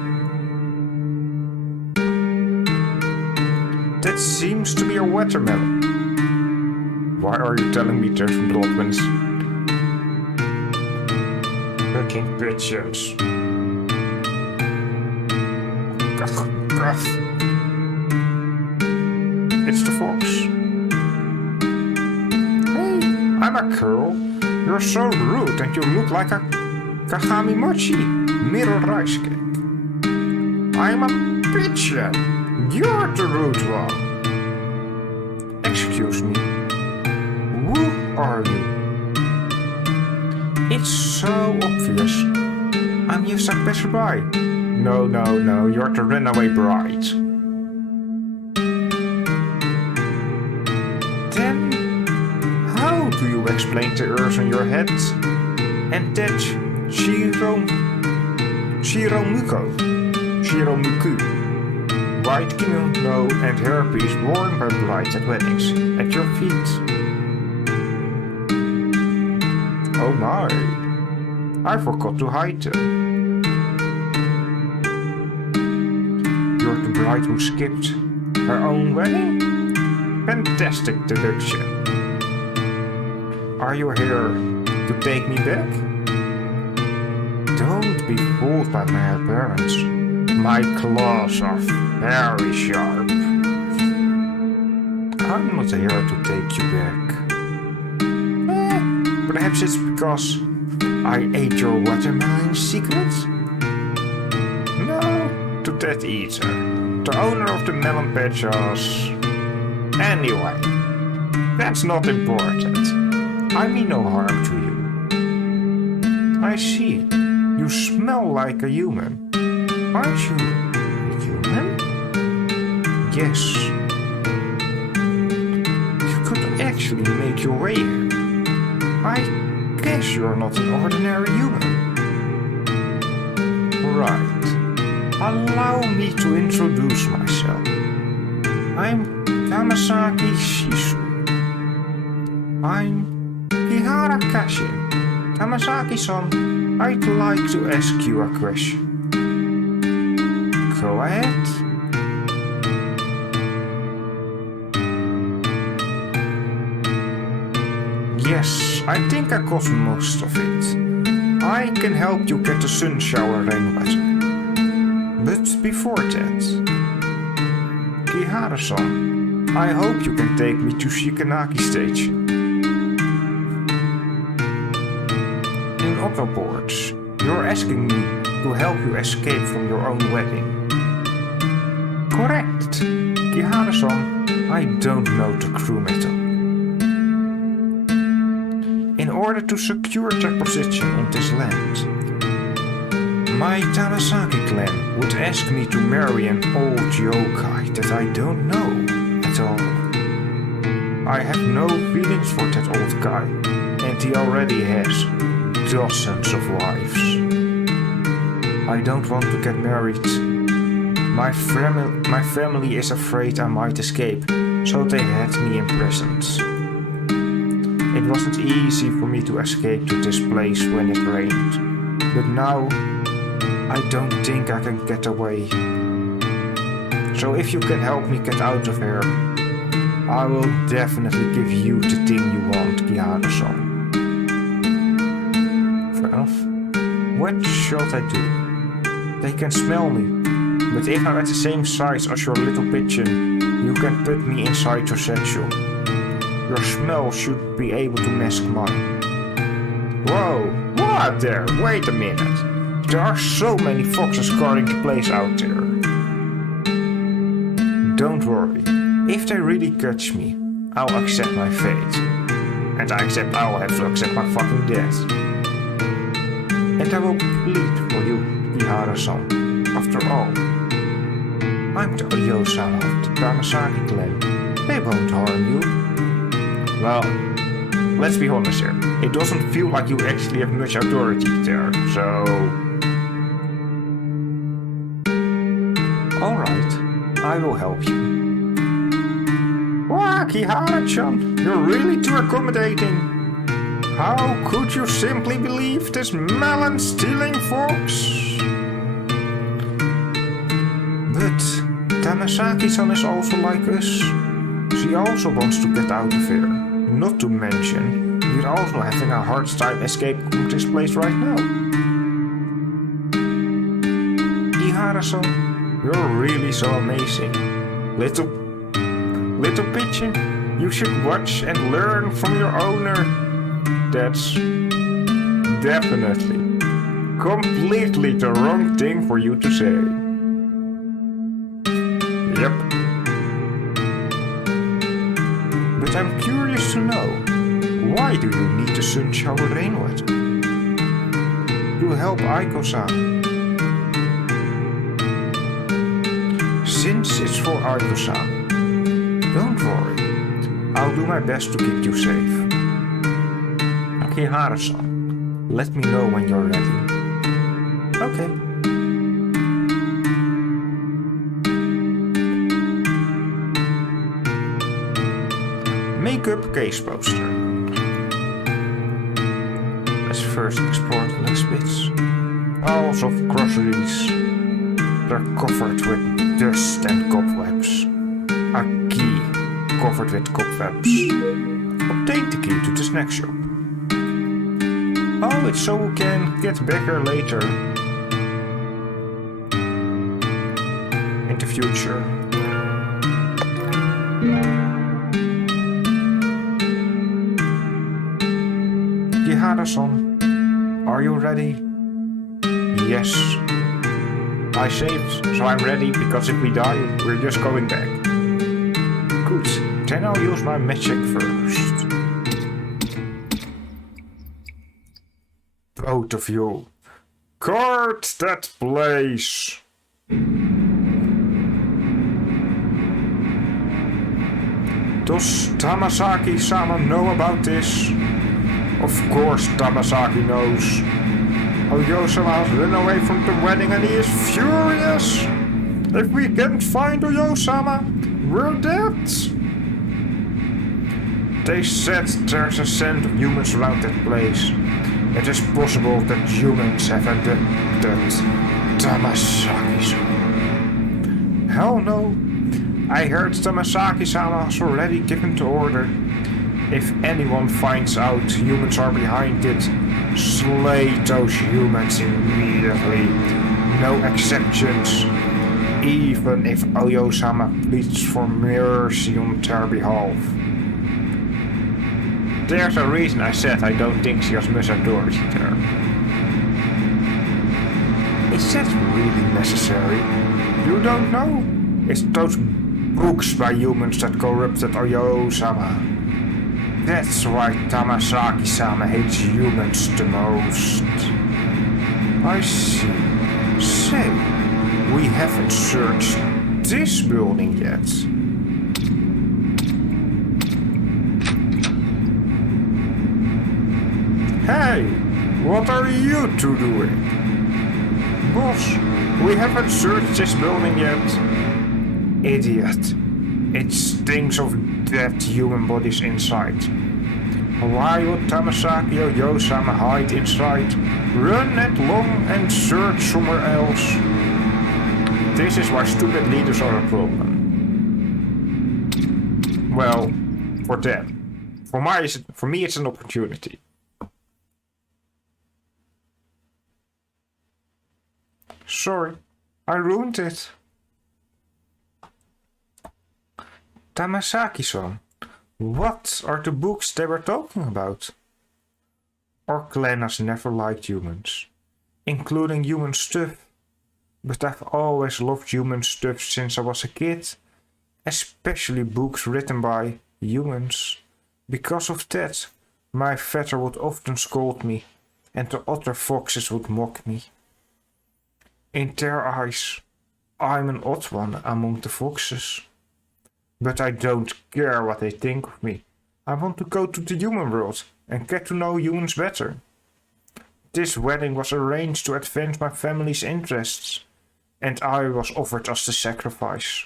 That seems to be a watermelon. Why are you telling me there's blood when it's fucking pigeons? It's the fox. Hey, I'm a girl. You're so rude and you look like a Kagami Mochi mirror rice cake. I'm a pigeon. You're the rude one. Excuse me. Who are you? It's so obvious. I'm just a passerby. No, you're the runaway bride. Then, how do you explain the earth on your head? And that Shiromuku, white kimono and hairpiece worn by brides at weddings, at your feet. Oh my, I forgot to hide them. You're the bride who skipped her own wedding? Fantastic deduction. Are you here to take me back? Don't be fooled by my appearance. My claws are very sharp. I'm not here to take you back. Perhaps it's because I ate your watermelon in secret? No, to that either. The owner of the melon patch was... Anyway, that's not important. I mean no harm to you. I see. You smell like a human. Aren't you a human? Yes. You could actually make your way here. I guess you're not an ordinary human. Right. Allow me to introduce myself. I'm Tamasaki Shisu. I'm Kihara Kashin. Tamasaki-san, I'd like to ask you a question. Go ahead. Yes, I think I got most of it. I can help you get the sun shower rain weather. But before that, Kihara-san, I hope you can take me to Shikanagi Station. In other words, you're asking me to help you escape from your own wedding. Correct. Kihara-san, I don't know the crew metal. In order to secure their position on this land, my Tamasaki clan would ask me to marry an old yokai that I don't know at all. I have no feelings for that old guy, and he already has dozens of wives. I don't want to get married. My family is afraid I might escape, so they had me imprisoned. It wasn't easy for me to escape to this place when it rained, but now I don't think I can get away. So if you can help me get out of here, I will definitely give you the thing you want, Kiharu-san. Fair enough. What should I do? They can smell me, but if I'm at the same size as your little pigeon, you can put me inside your satchel. Your smell should be able to mask mine. Whoa, what there? Wait a minute. There are so many foxes guarding the place out there. Don't worry. If they really catch me, I'll accept my fate. And I accept I'll have to accept my fucking death. And I will plead for you, Kiharu-san. After all, I'm the Oyo-sama of the Tamasaki clan. They won't harm you. Well, let's be honest here. It doesn't feel like you actually have much authority there, so... Alright, I will help you. Wow, Kiharu-chan, you're really too accommodating. How could you simply believe this melon-stealing fox? But Tamasaki-san is also like us. She also wants to get out of here. Not to mention, we're also having a hard time escaping from this place right now. Kiharu-san, you're really so amazing. Little pigeon, you should watch and learn from your owner. That's definitely, completely the wrong thing for you to say. Yep. But I'm curious to know, why do you need the sun shower rainwater? To help Aiko-san. Since it's for Aiko-san, don't worry, I'll do my best to keep you safe. Kiharu-san, let me know when you're ready. Okay. Makeup case poster. Let's first explore the last bits. Piles of groceries. They're covered with dust and cobwebs. A key covered with cobwebs. Obtain the key to the snack shop. Oh, it's so we can get back here later. In the future. Kiharu-san, are you ready? Yes. I saved, so I'm ready, because if we die, we're just going back. Good, then I'll use my magic first. Both of you, guard that place! Does Tamasaki-sama know about this? Of course Tamasaki knows. Oyo-sama has run away from the wedding and he is furious. If we can't find Oyo-sama, we're dead. They said there's a scent of humans around that place. It is possible that humans have abducted Tamasaki-sama. Hell no. I heard Tamasaki-sama has already given the order. If anyone finds out humans are behind it, slay those humans immediately. No exceptions. Even if Oyo-sama pleads for mercy on their behalf. There's a reason I said I don't think she has much authority there. Is that really necessary? You don't know? It's those books by humans that corrupted Oyo-sama. That's why Tamasaki-sama hates humans the most. I see. Say, we haven't searched this building yet. What are you two doing? Boss, we haven't searched this building yet. Idiot. It stinks of dead human bodies inside. Why would Tamasaki or Yosama hide inside? Run headlong and search somewhere else. This is why stupid leaders are a problem. Well, for them. For me it's an opportunity. Sorry, I ruined it. Tamasaki-san, what are the books they were talking about? Our clan has never liked humans, including human stuff. But I've always loved human stuff since I was a kid, especially books written by humans. Because of that, my father would often scold me, and the other foxes would mock me. In their eyes, I'm an odd one among the foxes. But I don't care what they think of me. I want to go to the human world and get to know humans better. This wedding was arranged to advance my family's interests, and I was offered as the sacrifice.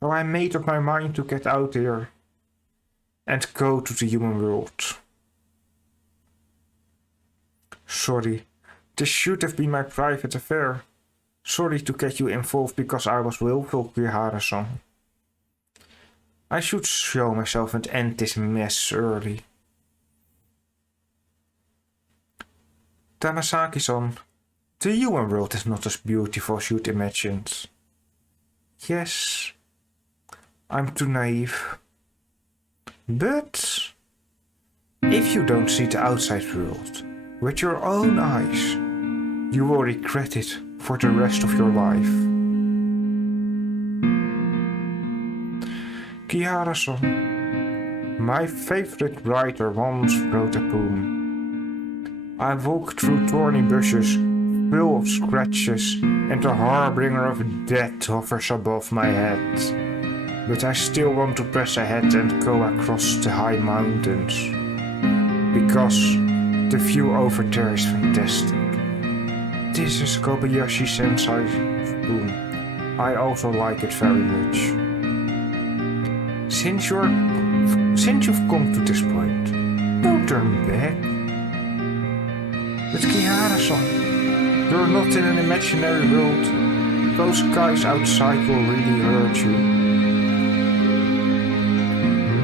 So I made up my mind to get out here and go to the human world. Sorry, this should have been my private affair. Sorry to get you involved because I was willful, Kihara-san. I should show myself and end this mess early. Tamasaki-san, the human world is not as beautiful as you'd imagined. Yes, I'm too naive. But if you don't see the outside world with your own eyes, you will regret it for the rest of your life. Kihara-san, my favorite writer once wrote a poem. I walk through thorny bushes full of scratches, and the harbinger of death hovers above my head. But I still want to press ahead and go across the high mountains, because the view over there is fantastic. This is Kobayashi Sensei's poem. I also like it very much. Since you've come to this point, don't turn back. But Kihara-san, you're not in an imaginary world. Those guys outside will really hurt you.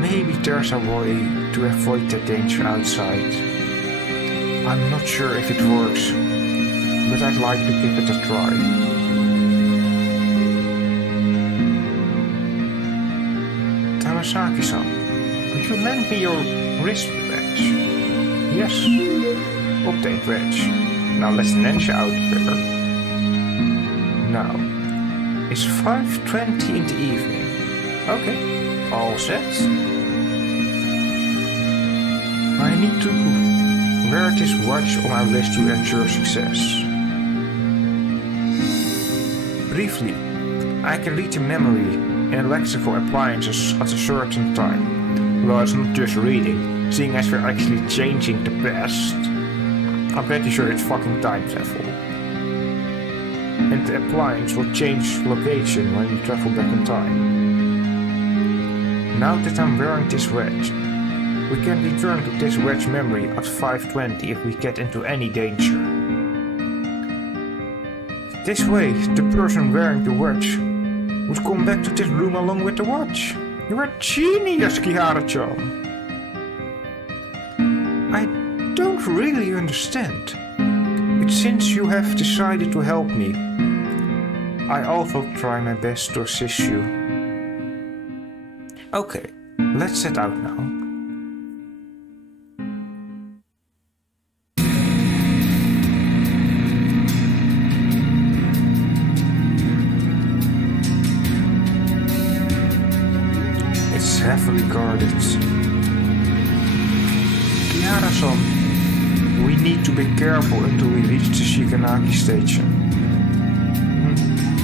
Maybe there's a way to avoid the danger outside. I'm not sure if it works, but I'd like to give it a try. Tamasaki-san, could you lend me your wrist badge? Yes. Update badge. Now let's ninja out here. Now, it's 5:20 in the evening. Okay, all set. I need to wear this watch on my wrist to ensure success. Briefly, I can read the memory in electrical appliances at a certain time. Well, it's not just reading, seeing as we're actually changing the past. I'm pretty sure it's fucking time travel. And the appliance will change location when you travel back in time. Now that I'm wearing this wedge, we can return to this wedge memory at 5:20 if we get into any danger. This way, the person wearing the wedge would come back to this room along with the watch. You're a genius, Kihara-chan. I don't really understand, but since you have decided to help me, I also try my best to assist you. Okay, let's set out now. It's heavily guarded. Kihara-san, we need to be careful until we reach the Shikanagi station.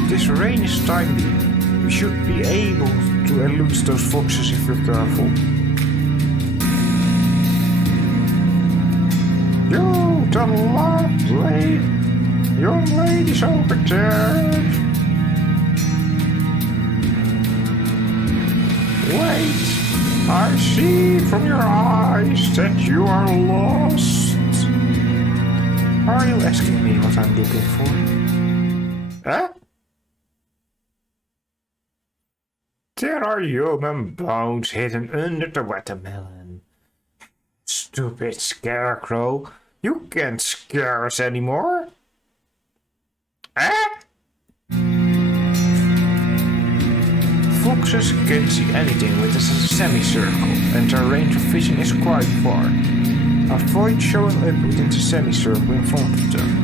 This rain is timely. We should be able to elude those foxes if we're careful. Yo, The lovely young ladies over there. Wait, I see from your eyes that you are lost. Are you asking me what I'm looking for? Huh? There are human bones hidden under the watermelon. Stupid scarecrow, you can't scare us anymore. Huh? Foxes can see anything with a semicircle, and their range of vision is quite far. Avoid showing up within the semicircle in front of them.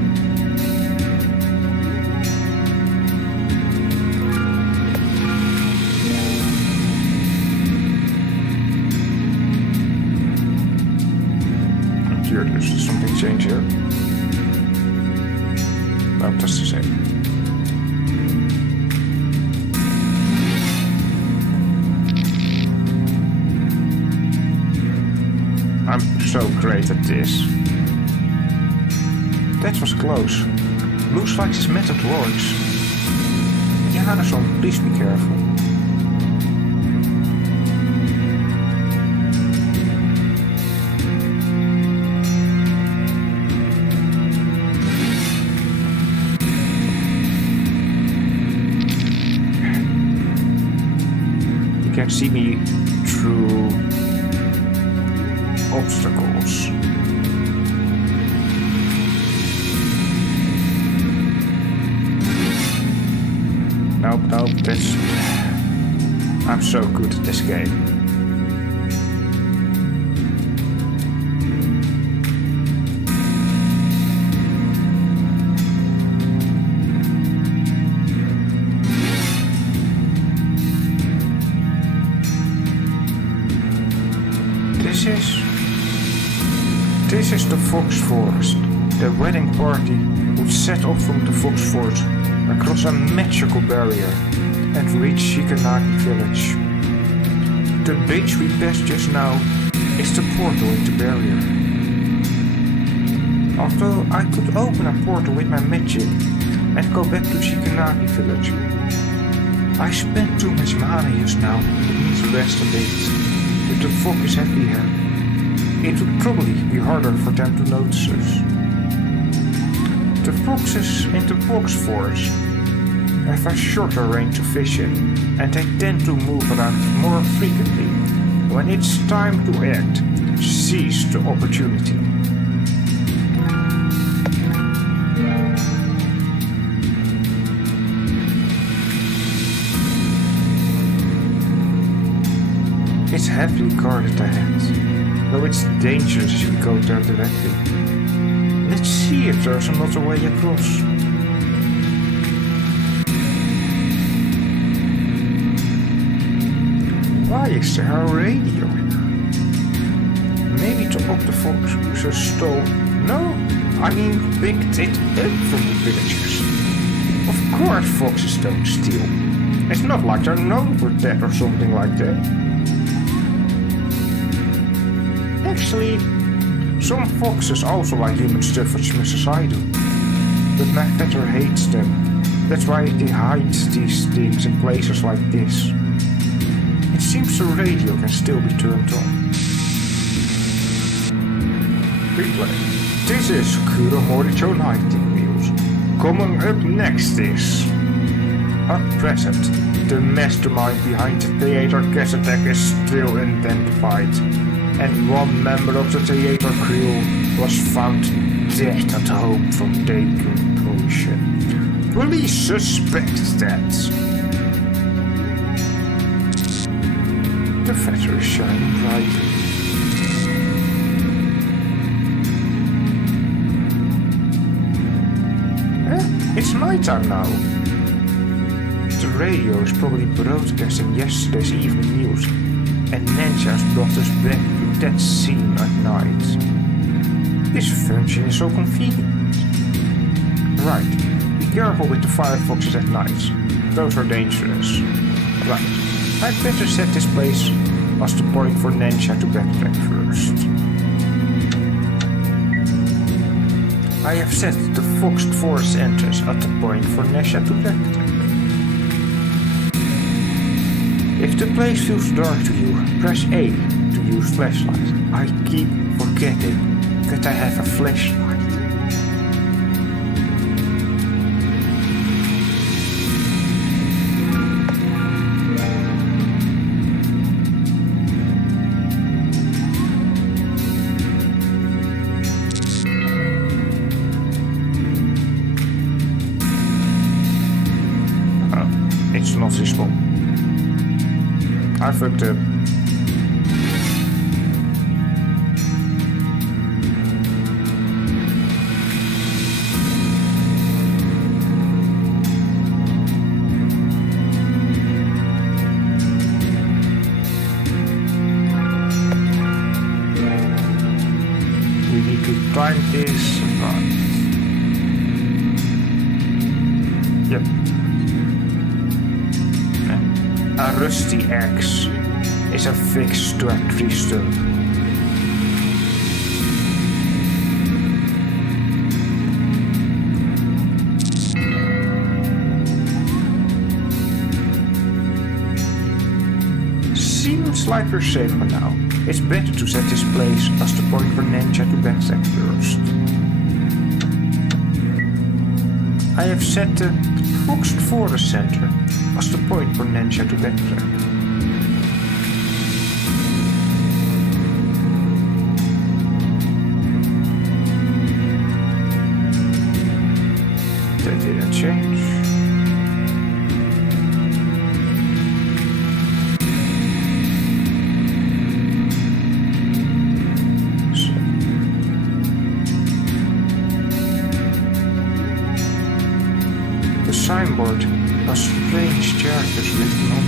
I'm curious, did something change here? No, that's the same. I'm so great at this. That was close. Looks like this method works. Yeah, so please be careful. You can see me through obstacles. Nope, that's... I'm so good at this game. This is the Fox Forest. The wedding party would set off from the Fox Forest across a magical barrier and reach Shikanagi village. The bridge we passed just now is the portal in the barrier. Although I could open a portal with my magic and go back to Shikanagi village. I spent too much mana just now, it needs to rest a bit. If the fog is heavy here, it would probably be harder for them to notice us. The foxes in the Fox Forest have a shorter range of vision and they tend to move around more frequently. When it's time to act, seize the opportunity. It's heavily guarded ahead, though it's dangerous if you go there directly. Let's see if there's another way across. Why is there a radio here? Maybe to up the foxes stole. No, I mean picked it up from the villagers. Of course foxes don't steal. It's not like they're known for that or something like that. Actually, some foxes also like human stuff as much as I do. But my vetter hates them. That's why they hide these things in places like this. It seems the radio can still be turned on. Replay. This is Kuro Moricho Lighting Wheels. Coming up next is... At present, the mastermind behind the theater gas attack is still unidentified. And one member of the theater crew was found dead at home from taking poison. Police suspect that. The feather is shining brightly. It's nighttime now. The radio is probably broadcasting yesterday's evening news, and Nancha's brought us back to that scene at night. This function is so convenient. Right, be careful with the firefoxes at night. Those are dangerous. Right, I'd better set this place as the point for Nancha to backtrack first. I have set the foxed forest entrance at the point for Nesha to backtrack. If the place feels dark to you, press A to use flashlight. I keep forgetting that I have a flashlight. It's not visible. I fucked up. We need to time this right. Yep. A rusty axe is a fix to a tree stump. Seems like we're safe for now. It's better to set this place as the point for Ninja to backtrack first. I have set the Foxed Forest Center as the point for Ninja to backtrack. That didn't change. The signboard has strange characters written on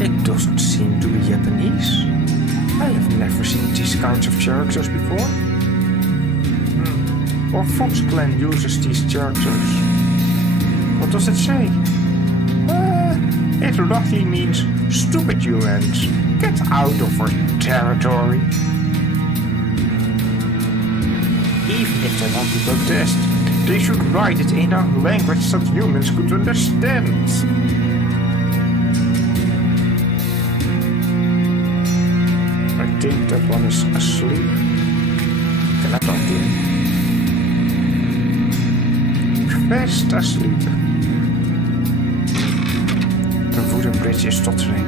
it. It doesn't seem to be Japanese. I have never seen these kinds of characters before. Or Fox Clan uses these characters. What does it say? It roughly means stupid humans. Get out of our territory. Even if they want to protest, they should write it in a language that humans could understand. I think that one is asleep. Can I talk to him? Fast asleep. The wooden bridge is tottering.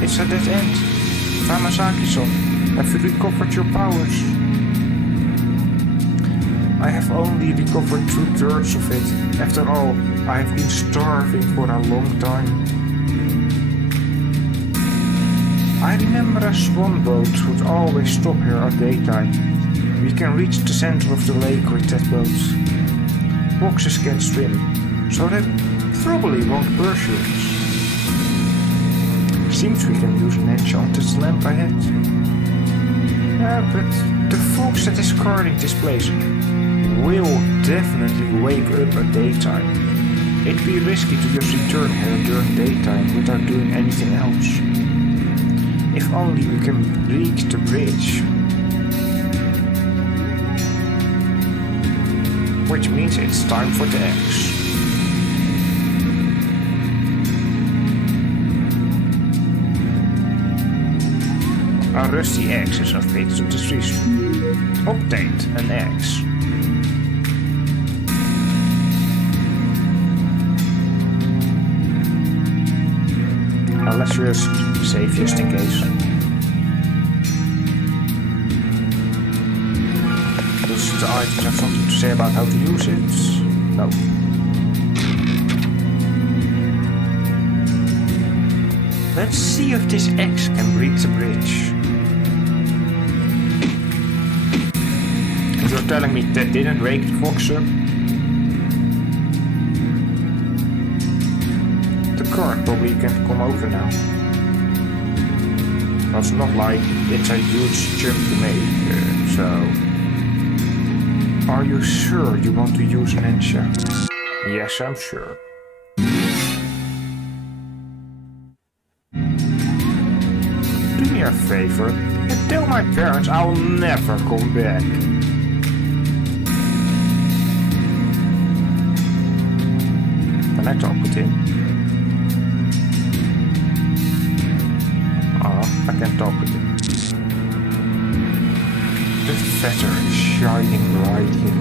It's a dead end. Tamazaki-san, have you recovered your powers? I have only recovered 2/3 of it. After all, I have been starving for a long time. I remember a swan boat would always stop here at daytime. We can reach the center of the lake with that boat. Foxes can swim, so they probably won't pursue us. Seems we can use an enchanted lamp ahead. Yeah, but the fox that is guarding this place will definitely wake up at daytime. It'd be risky to just return here during daytime without doing anything else. If only we can break the bridge. Which means it's time for the axe. A rusty axe is affixed to the tree stump. Obtained an axe. Let's just save just in case. Does the item have something to say about how to use it? No. Let's see if this axe can break the bridge. You're telling me that didn't wake the fox up? The cart probably can't come over now. It's not like it's a huge jump to make, so... Are you sure you want to use an Ensha? Yes, I'm sure. Do me a favor Tell my parents I'll never come back. Can I talk with him? Oh, I can talk with him. The feather is shining brightly.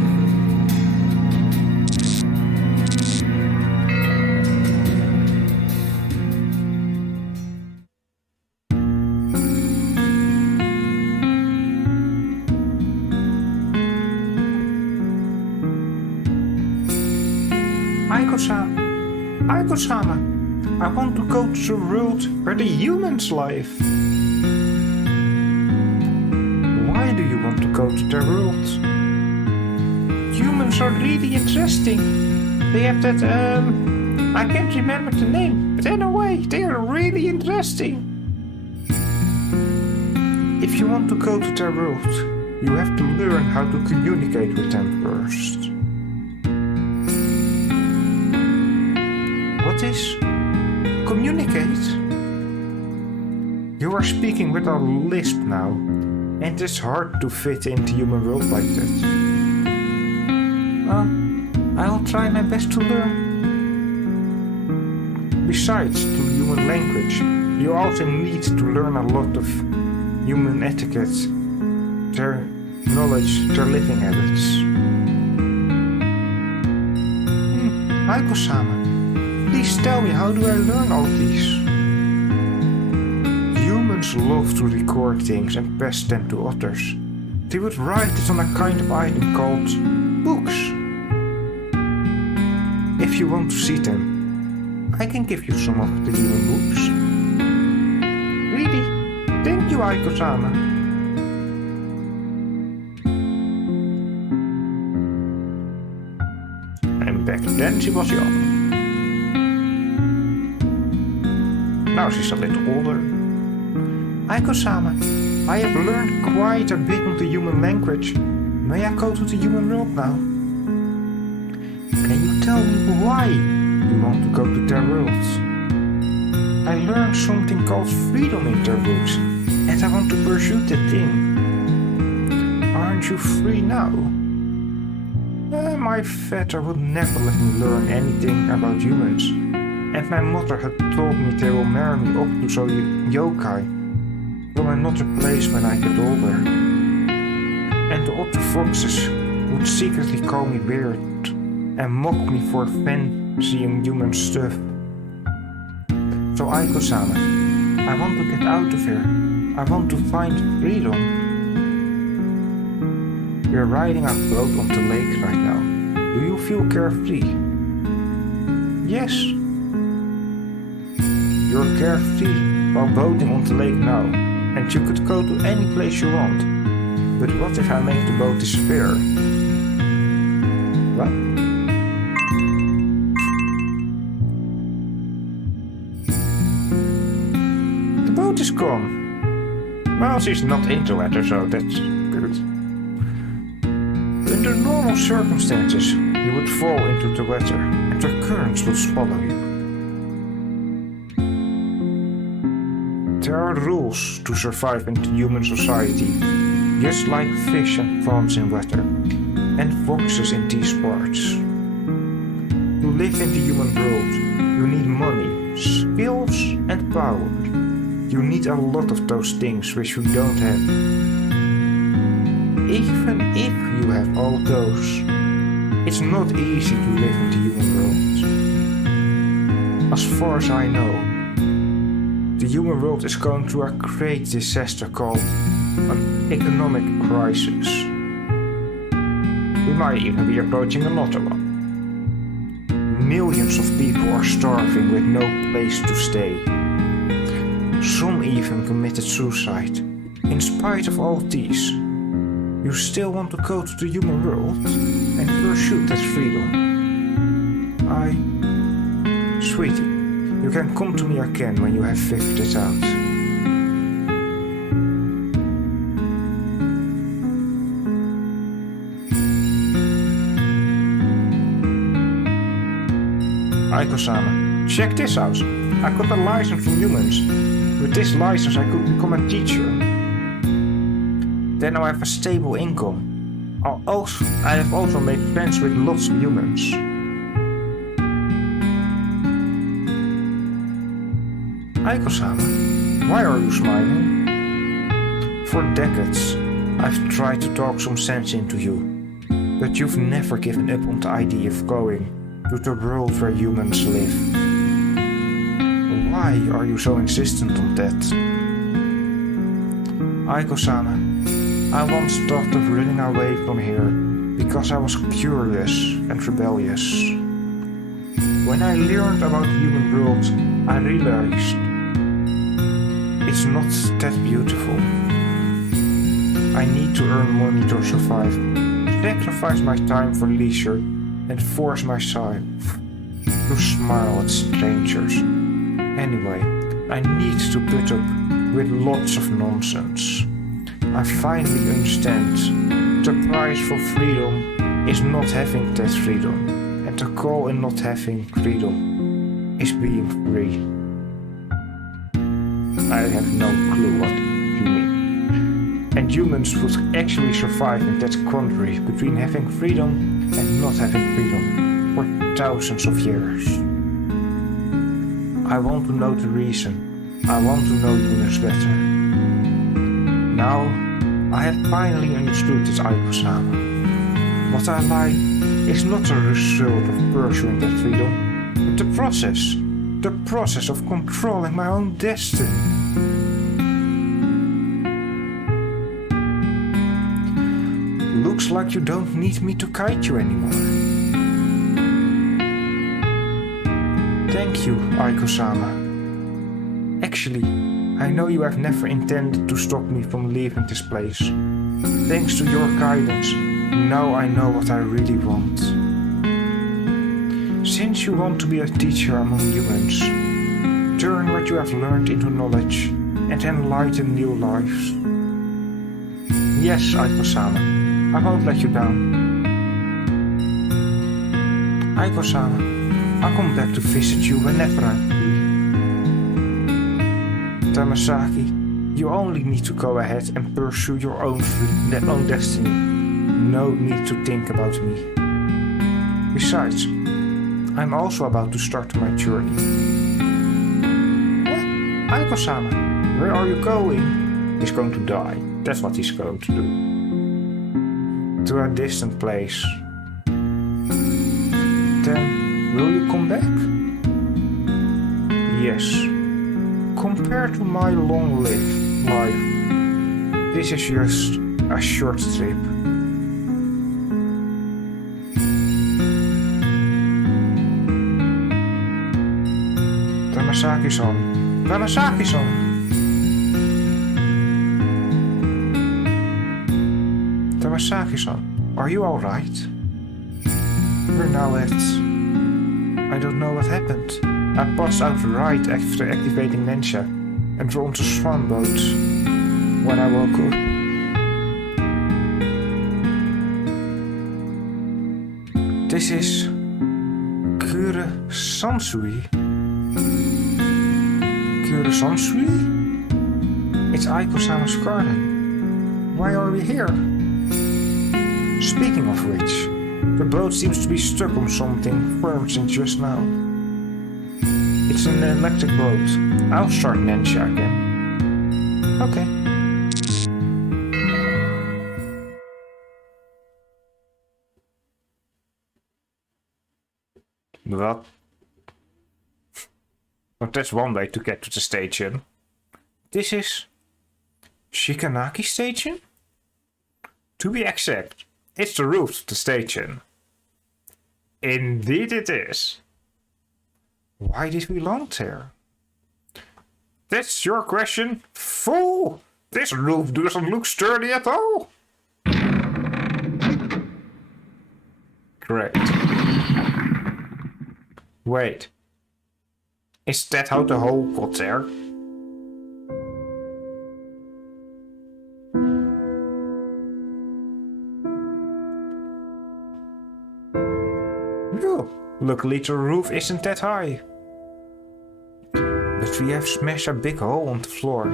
Aiko-sama, I want to go to the world where the humans live. Why do you want to go to their world? Humans are really interesting. They have that, I can't remember the name, but anyway, they are really interesting. If you want to go to their world, you have to learn how to communicate with them first. What is communicate? You are speaking with a lisp now, and it's hard to fit into human world like that. I'll try my best to learn. Besides the human language, you also need to learn a lot of human etiquette, their knowledge, their living habits. Aiko-sama, please tell me, how do I learn all these? Humans love to record things and pass them to others. They would write it on a kind of item called books. If you want to see them, I can give you some of the human books. Really? Thank you, Aiko-sama. And back then she was young. Now she's a little older. Aiko-sama, I have learned quite a bit of the human language. May I go to the human world now? Can you tell me why you want to go to their world? I learned something called freedom in their books, and I want to pursue that thing. Aren't you free now? My father would never let me learn anything about humans. And my mother had told me they will marry me up to some youkai from another place when I get older. And the other foxes would secretly call me weird and mock me for fancying human stuff. So Aiko-sama, I want to get out of here. I want to find freedom. We're riding a boat on the lake right now. Do you feel carefree? Yes. You're carefree while boating on the lake now, and you could go to any place you want. But what if I make the boat disappear? What? The boat is gone. Well, she's not into water, so that's good. Under normal circumstances, you would fall into the water, and the currents would swallow you. There are rules to survive in human society, just like fish and plants in water, and foxes in these parts. To live in the human world, you need money, skills, and power. You need a lot of those things which you don't have. Even if you have all those, it's not easy to live in the human world. As far as I know, the human world is going through a great disaster called an economic crisis. We might even be approaching another one. Millions of people are starving with no place to stay. Some even committed suicide. In spite of all these, you still want to go to the human world and pursue that freedom. Sweetie, you can come to me again when you have figured it out. Aiko-sama, check this out. I got a license from humans. With this license I could become a teacher. Then I have a stable income. I have also made friends with lots of humans. Aiko-sama, why are you smiling? For decades, I've tried to talk some sense into you, but you've never given up on the idea of going to the world where humans live. Why are you so insistent on that? Aiko-sama, I once thought of running away from here because I was curious and rebellious. When I learned about the human world, I realized it's not that beautiful. I need to earn money to survive, sacrifice my time for leisure, and force myself to smile at strangers. Anyway, I need to put up with lots of nonsense. I finally understand the price for freedom is not having that freedom, and the goal in not having freedom is being free. I have no clue what you mean. And humans would actually survive in that quandary between having freedom and not having freedom for thousands of years. I want to know the reason. I want to know humans better. Now, I have finally understood this, Aiko-sama. What I like is not a result of pursuing that freedom, but the process of controlling my own destiny. Looks like you don't need me to guide you anymore. Thank you, Aiko-sama. Actually, I know you have never intended to stop me from leaving this place. Thanks to your guidance, now I know what I really want. Since you want to be a teacher among humans, turn what you have learned into knowledge and enlighten new lives. Yes, Aiko-sama, I won't let you down. Aiko-sama, I'll come back to visit you whenever I'm free. Tamasaki, you only need to go ahead and pursue your own destiny. No need to think about me. Besides, I'm also about to start my journey. What? Aiko-sama, where are you going? He's going to die. That's what he's going to do. To a distant place. Then, will you come back? Yes. Compared to my long life, this is just a short trip. Tamasaki-san. Tamasaki-san. Tamasaki-san, are you alright? We're now at... I don't know what happened. I passed out right after activating Nensha and were on the swan boat when I woke up. This is... Kure Sansui. Kure Sansui? It's Aiko-sama's garden. Why are we here? Speaking of which, the boat seems to be stuck on something firm since just now. It's an electric boat. I'll start Nensha again. Okay. What? Well, that's one way to get to the station. This is... Shikanaki Station? To be exact, it's the roof of the station. Indeed it is. Why did we land there? That's your question, fool! This roof doesn't look sturdy at all. Great. Wait. Is that how the hole got there? Oh, luckily the roof isn't that high. But we have smashed a big hole on the floor.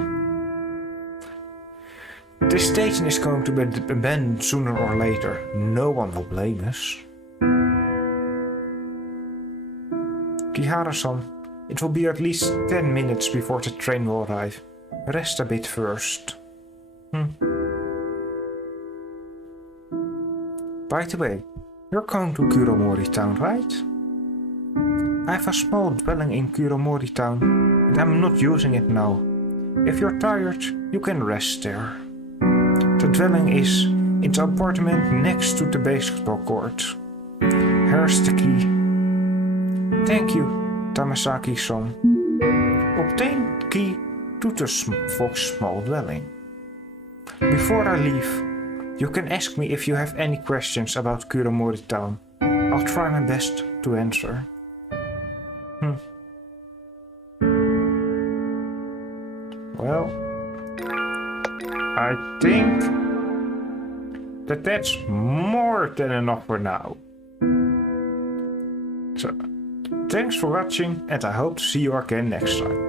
This station is going to be abandoned sooner or later. No one will blame us. Kihara-san, it will be at least 10 minutes before the train will arrive. Rest a bit first. By the way, you're going to Kuromori Town, right? I have a small dwelling in Kuromori Town, and I'm not using it now. If you're tired, you can rest there. The dwelling is in the apartment next to the basketball court. Here's the key. Thank you, Tamasaki-san. Obtain the key to the Fox small dwelling. Before I leave, you can ask me if you have any questions about Kuromori Town. I'll try my best to answer. Well, I think that's more than enough for now. So, thanks for watching and I hope to see you again next time.